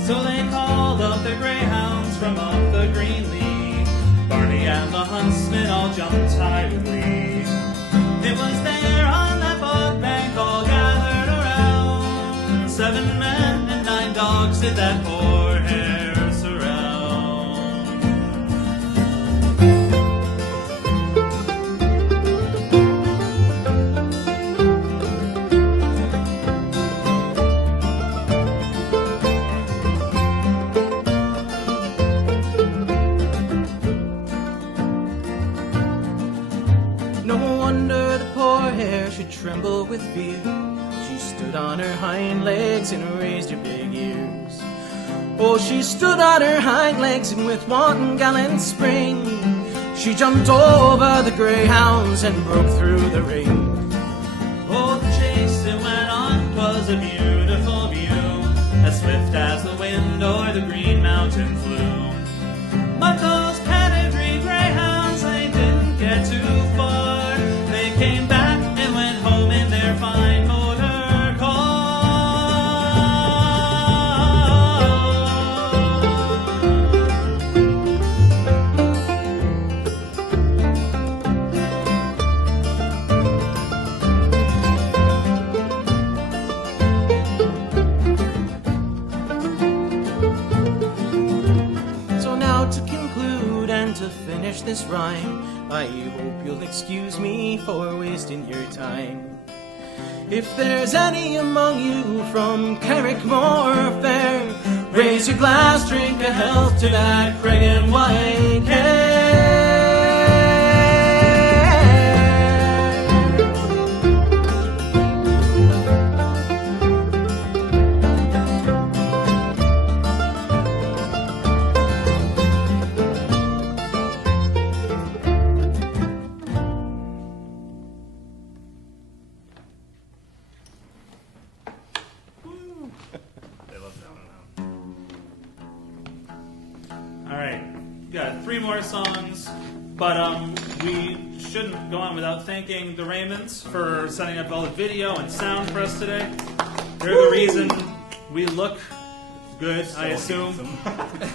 So they called up their greyhounds from up the green lea. Barney and the huntsmen all jumped high with glee. It was there on that bog bank all gathered around, 7 men and 9 dogs did that poor hare surround. No wonder the poor hare should tremble with fear. She stood on her hind legs and raised her big ears. Oh, she stood on her hind legs, and with one gallant spring she jumped over the greyhounds and broke through the ring. Oh, the chase it went on, 'twas a beautiful view, as swift as the wind o'er the green mountain flew. But those pedigree greyhounds, they didn't get too far. They came back and went home in their fine motor car. So now to conclude and to finish this rhyme, I hope you'll excuse me for wasting your time. If there's any among you from Carrickmore Fair, raise your glass, drink a health to that friggin' white hare. They love that one. All right, got 3 more songs, but we shouldn't go on without thanking the Raymonds for setting up all the video and sound for us today. They're the reason we look good, I assume,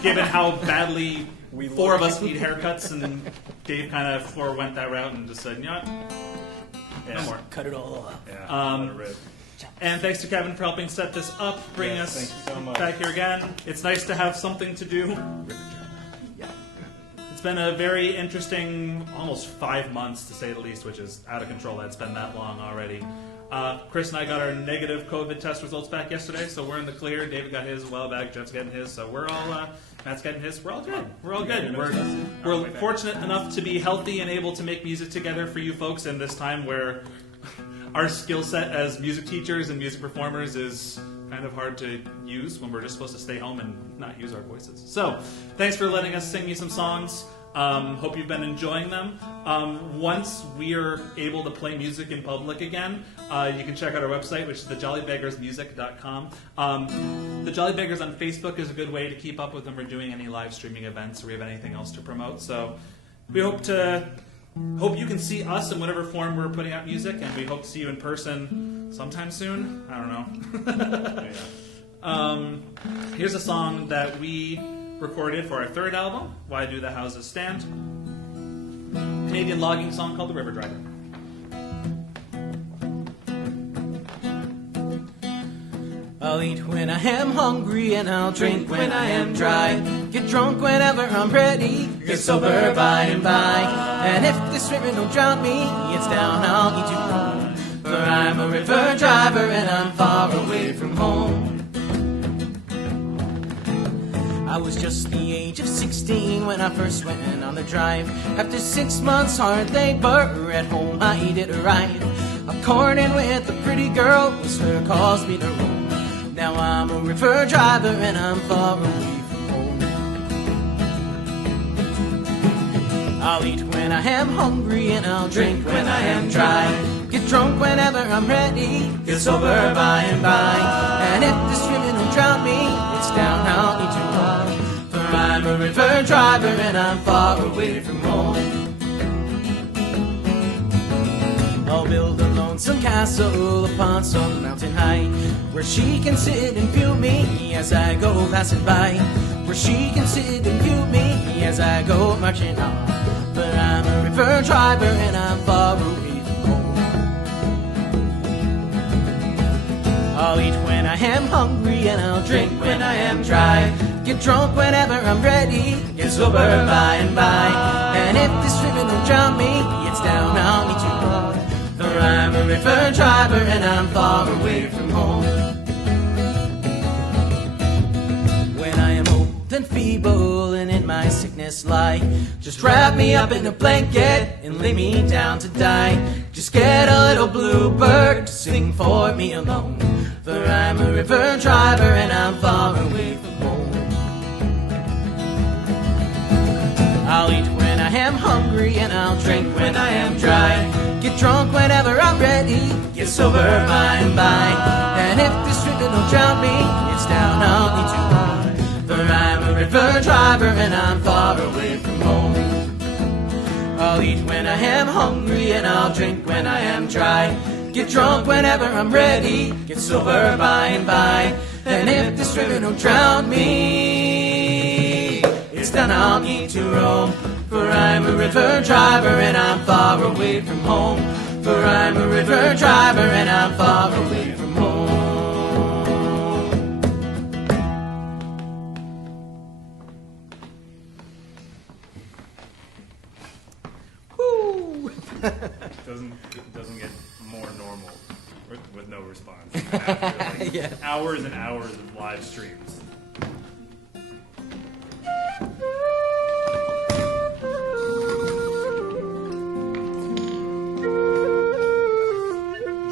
given how badly 4 of us need haircuts, and Dave kind of forewent that route and just said, you know what? No more. Cut it all off. Yeah, let it rip. And thanks to Kevin for helping set this up, bring Yes, us thank you so much. back here again. It's nice to have something to do. It's been a very interesting, almost 5 months to say the least, which is out of control. That's been that long already. Chris and I got our negative COVID test results back yesterday, so we're in the clear. David got his a while back. Jeff's getting his, so we're all. Matt's getting his. We're all good. We're all good. We're fortunate enough to be healthy and able to make music together for you folks in this time where our skill set as music teachers and music performers is kind of hard to use when we're just supposed to stay home and not use our voices. So, thanks for letting us sing you some songs. Hope you've been enjoying them. Once we are able to play music in public again, you can check out our website, which is thejollybegarsmusic.com. The Jolly Beggars on Facebook is a good way to keep up with them. We're doing any live streaming events or we have anything else to promote. So we hope you can see us in whatever form we're putting out music, and we hope to see you in person sometime soon. I don't know. Here's a song that we recorded for our third album, Why Do the Houses Stand? Canadian logging song called The River Driver. I'll eat when I am hungry and I'll drink when I am dry. Get drunk whenever I'm ready, get sober by and by. And if this river don't drown me, it's down I'll need to roam. For I'm a river driver and I'm far away from home. I was just the age of 16 when I first went on the drive. After 6 months hard labor at home I did right. According with a pretty girl, Whistler calls me to roam. Now I'm a river driver and I'm far away from home. I'll eat when I am hungry and I'll drink when I am dry. Get drunk whenever I'm ready, get sober by and by. And if this river don't drown me, it's down I'll need to run. For I'm a river driver and I'm far away from home. I'll build a lonesome castle upon some mountain high, where she can sit and view me as I go passing by. Where she can sit and view me as I go marching on. But I'm a river driver and I'm far away from home. I'll eat when I am hungry and I'll drink when I am dry. Get drunk whenever I'm ready, get sober by and by. And if this river don't drown me, it's down I'll need to run. For I'm a river driver and I'm far away from home. When I am old and feeble and in my sickness lie, just wrap me up in a blanket and lay me down to die. Just get a little bluebird to sing for me alone. For I'm a river driver and I'm far away from home. I'll eat when I am hungry and I'll drink when I am dry. Get drunk whenever I'm ready, get sober by and by. And if this river don't drown me, it's down I'll need to run. For I'm a river driver and I'm far away from home. I'll eat when I am hungry and I'll drink when I am dry. Get drunk whenever I'm ready, get sober by and by. And if this river don't drown me, it's down I'll need to roam. For I'm a river driver and I'm far away from home. For I'm a river driver and I'm far away from home. Woo! It doesn't get more normal with no response. After like Yeah. hours and hours of live streams.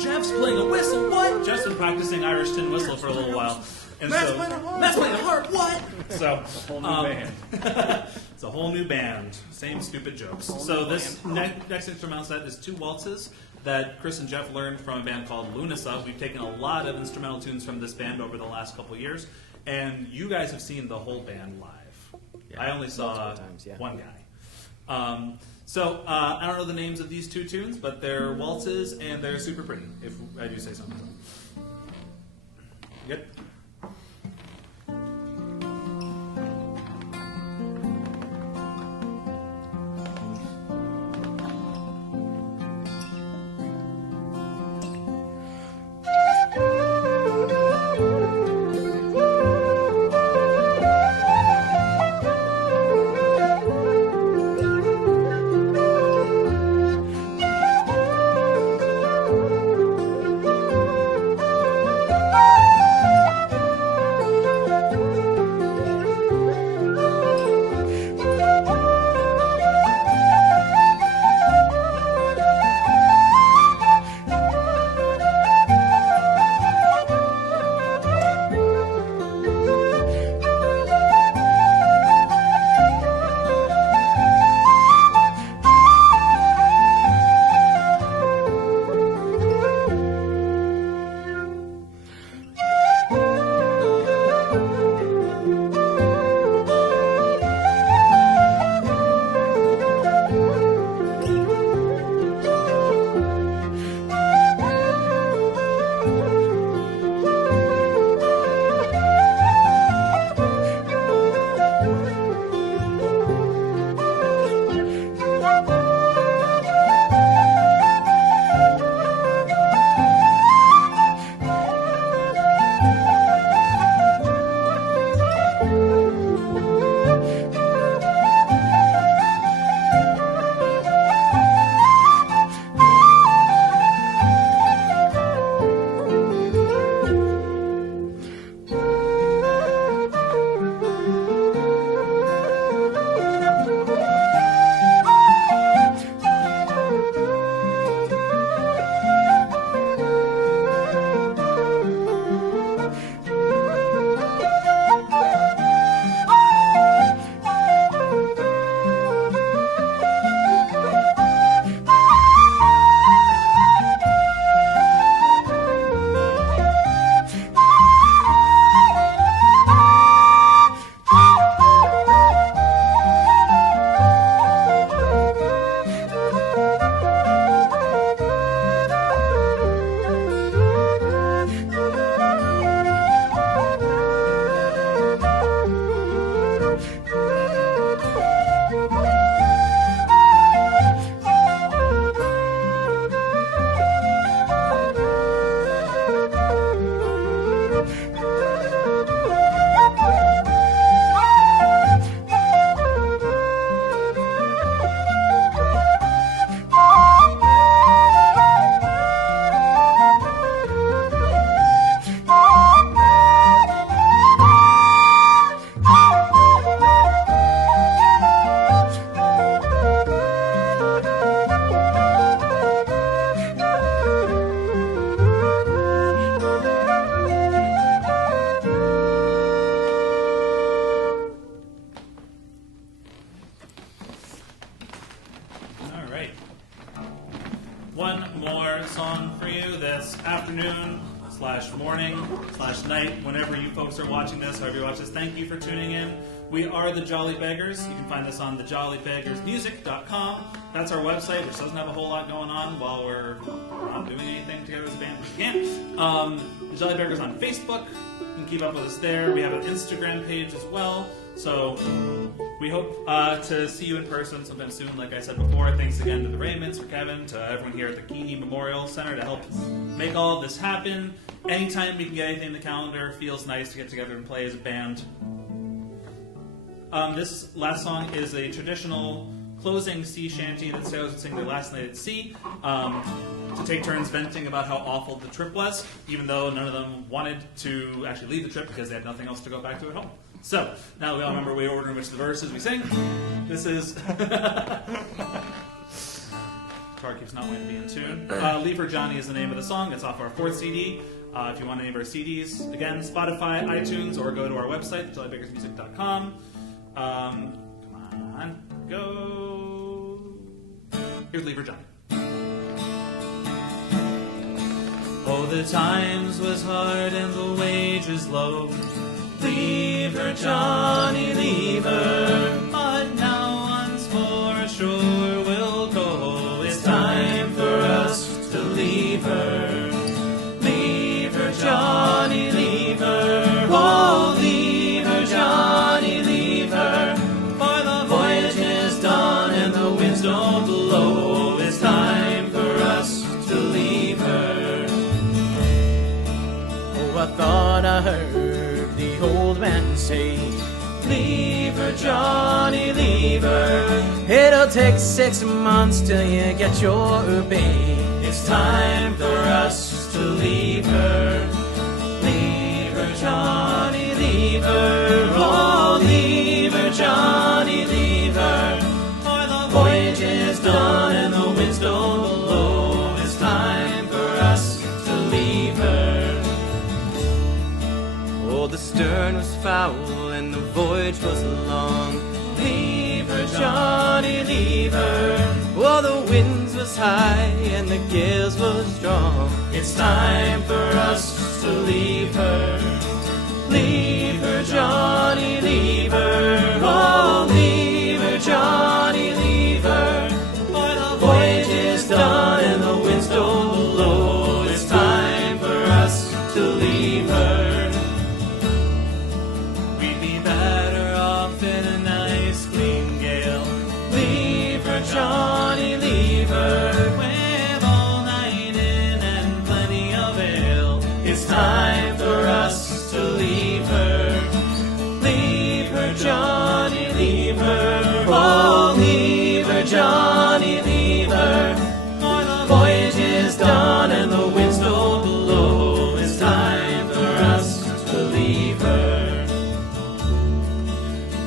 Jeff's playing a whistle, what? Jeff's been practicing Irish tin whistle for a little while. And Matt's playing a harp. Matt's playing a harp, what? So, Whole new band. it's a whole new band. Same stupid jokes. So this next instrumental set is 2 waltzes that Chris and Jeff learned from a band called Lunasa. We've taken a lot of instrumental tunes from this band over the last couple years, and you guys have seen the whole band live. Yeah, I only saw times, yeah. one guy. I don't know the names of these 2 tunes, but they're waltzes and they're super pretty, if I do say so myself. Good? That's afternoon / morning / night, whenever you folks are watching this, however you watch this. Thank you for tuning in. We are the Jolly Beggars. You can find us on thejollybeggarsmusic.com. That's our website, which doesn't have a whole lot going on while we're not doing anything together as a band. We can't. The Jolly Beggars on Facebook. You can keep up with us there. We have an Instagram page as well. So we hope to see you in person sometime soon, like I said before. Thanks again to the Raymonds, for Kevin, to everyone here at the Keeney Memorial Center to help make all of this happen. Anytime we can get anything in the calendar, feels nice to get together and play as a band. This last song is a traditional closing sea shanty that sailors would sing their last night at sea, to take turns venting about how awful the trip was, even though none of them wanted to actually leave the trip because they had nothing else to go back to at home. So, now we all remember the order in which the verses we sing. This is... Guitar keeps not wanting to be in tune. Leave Her Johnny is the name of the song. It's off our 4th CD. If you want any of our CDs, again, Spotify, iTunes, or go to our website, jollybeggarsmusic.com. Come on, go. Here's Leave Her Johnny. Oh, the times was hard and the wages low. Leave her, Johnny, leave her. But now once more ashore we'll go. It's time for us to leave her. Leave her, Johnny, leave her. Oh, leave her, Johnny, leave her. For the voyage is done and the winds don't blow. It's time for us to leave her. Oh, I thought I heard the old man say, leave her, Johnny, leave her. It'll take 6 months till you get your pay. It's time for us to leave her. Leave her, Johnny, leave her. Oh, leave her, Johnny, leave her. For the voyage is done and the winds don't blow. It's time for us to leave her. Oh, the stern was foul and the voyage was long. Leave her, Johnny, leave her. Oh, the winds was high and the gales was strong. It's time for us to leave her. Leave her, Johnny, leave her. Oh, leave her, Johnny, leave her. For the voyage is done and the winds don't blow. It's time for us to leave her. We'd be better off in a nice clean gale. Leave her, Johnny, leave her. With all night in and plenty of ale. It's time for us to leave her. Leave her, Johnny, leave her. Oh, leave her, Johnny, leave her. For the voyage is done and the winds don't blow. It's time for us to leave her.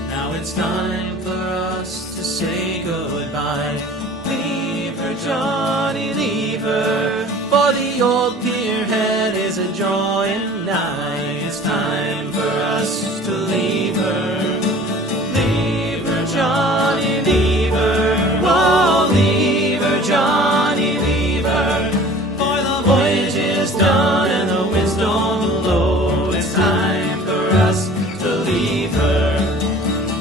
Now it's time for us to say goodbye. Leave her, Johnny, leave her. For the old pierhead is a drawing nigh. It's time for us to leave her. Leave her, Johnny, leave her. Oh, leave her, Johnny, leave her. For the voyage is done and the winds don't blow. It's time for us to leave her.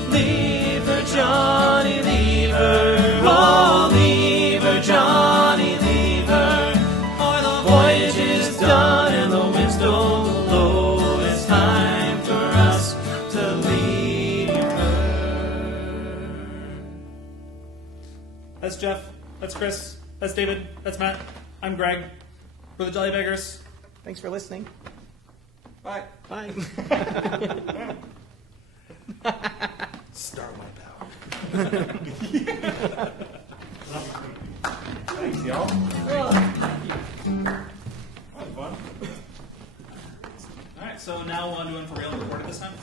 Leave her, Johnny, leave her. Oh, leave her, Johnny, leave her. For the voyage is done and the winds don't blow. It's time for us to leave her. That's Jeff. That's Chris. That's David. That's Matt. I'm Greg. We're the Jolly Beggars. Thanks for listening. Bye. Bye. Star my power. Thanks, y'all. That was fun. All right, so now we'll do one for real and record it this time.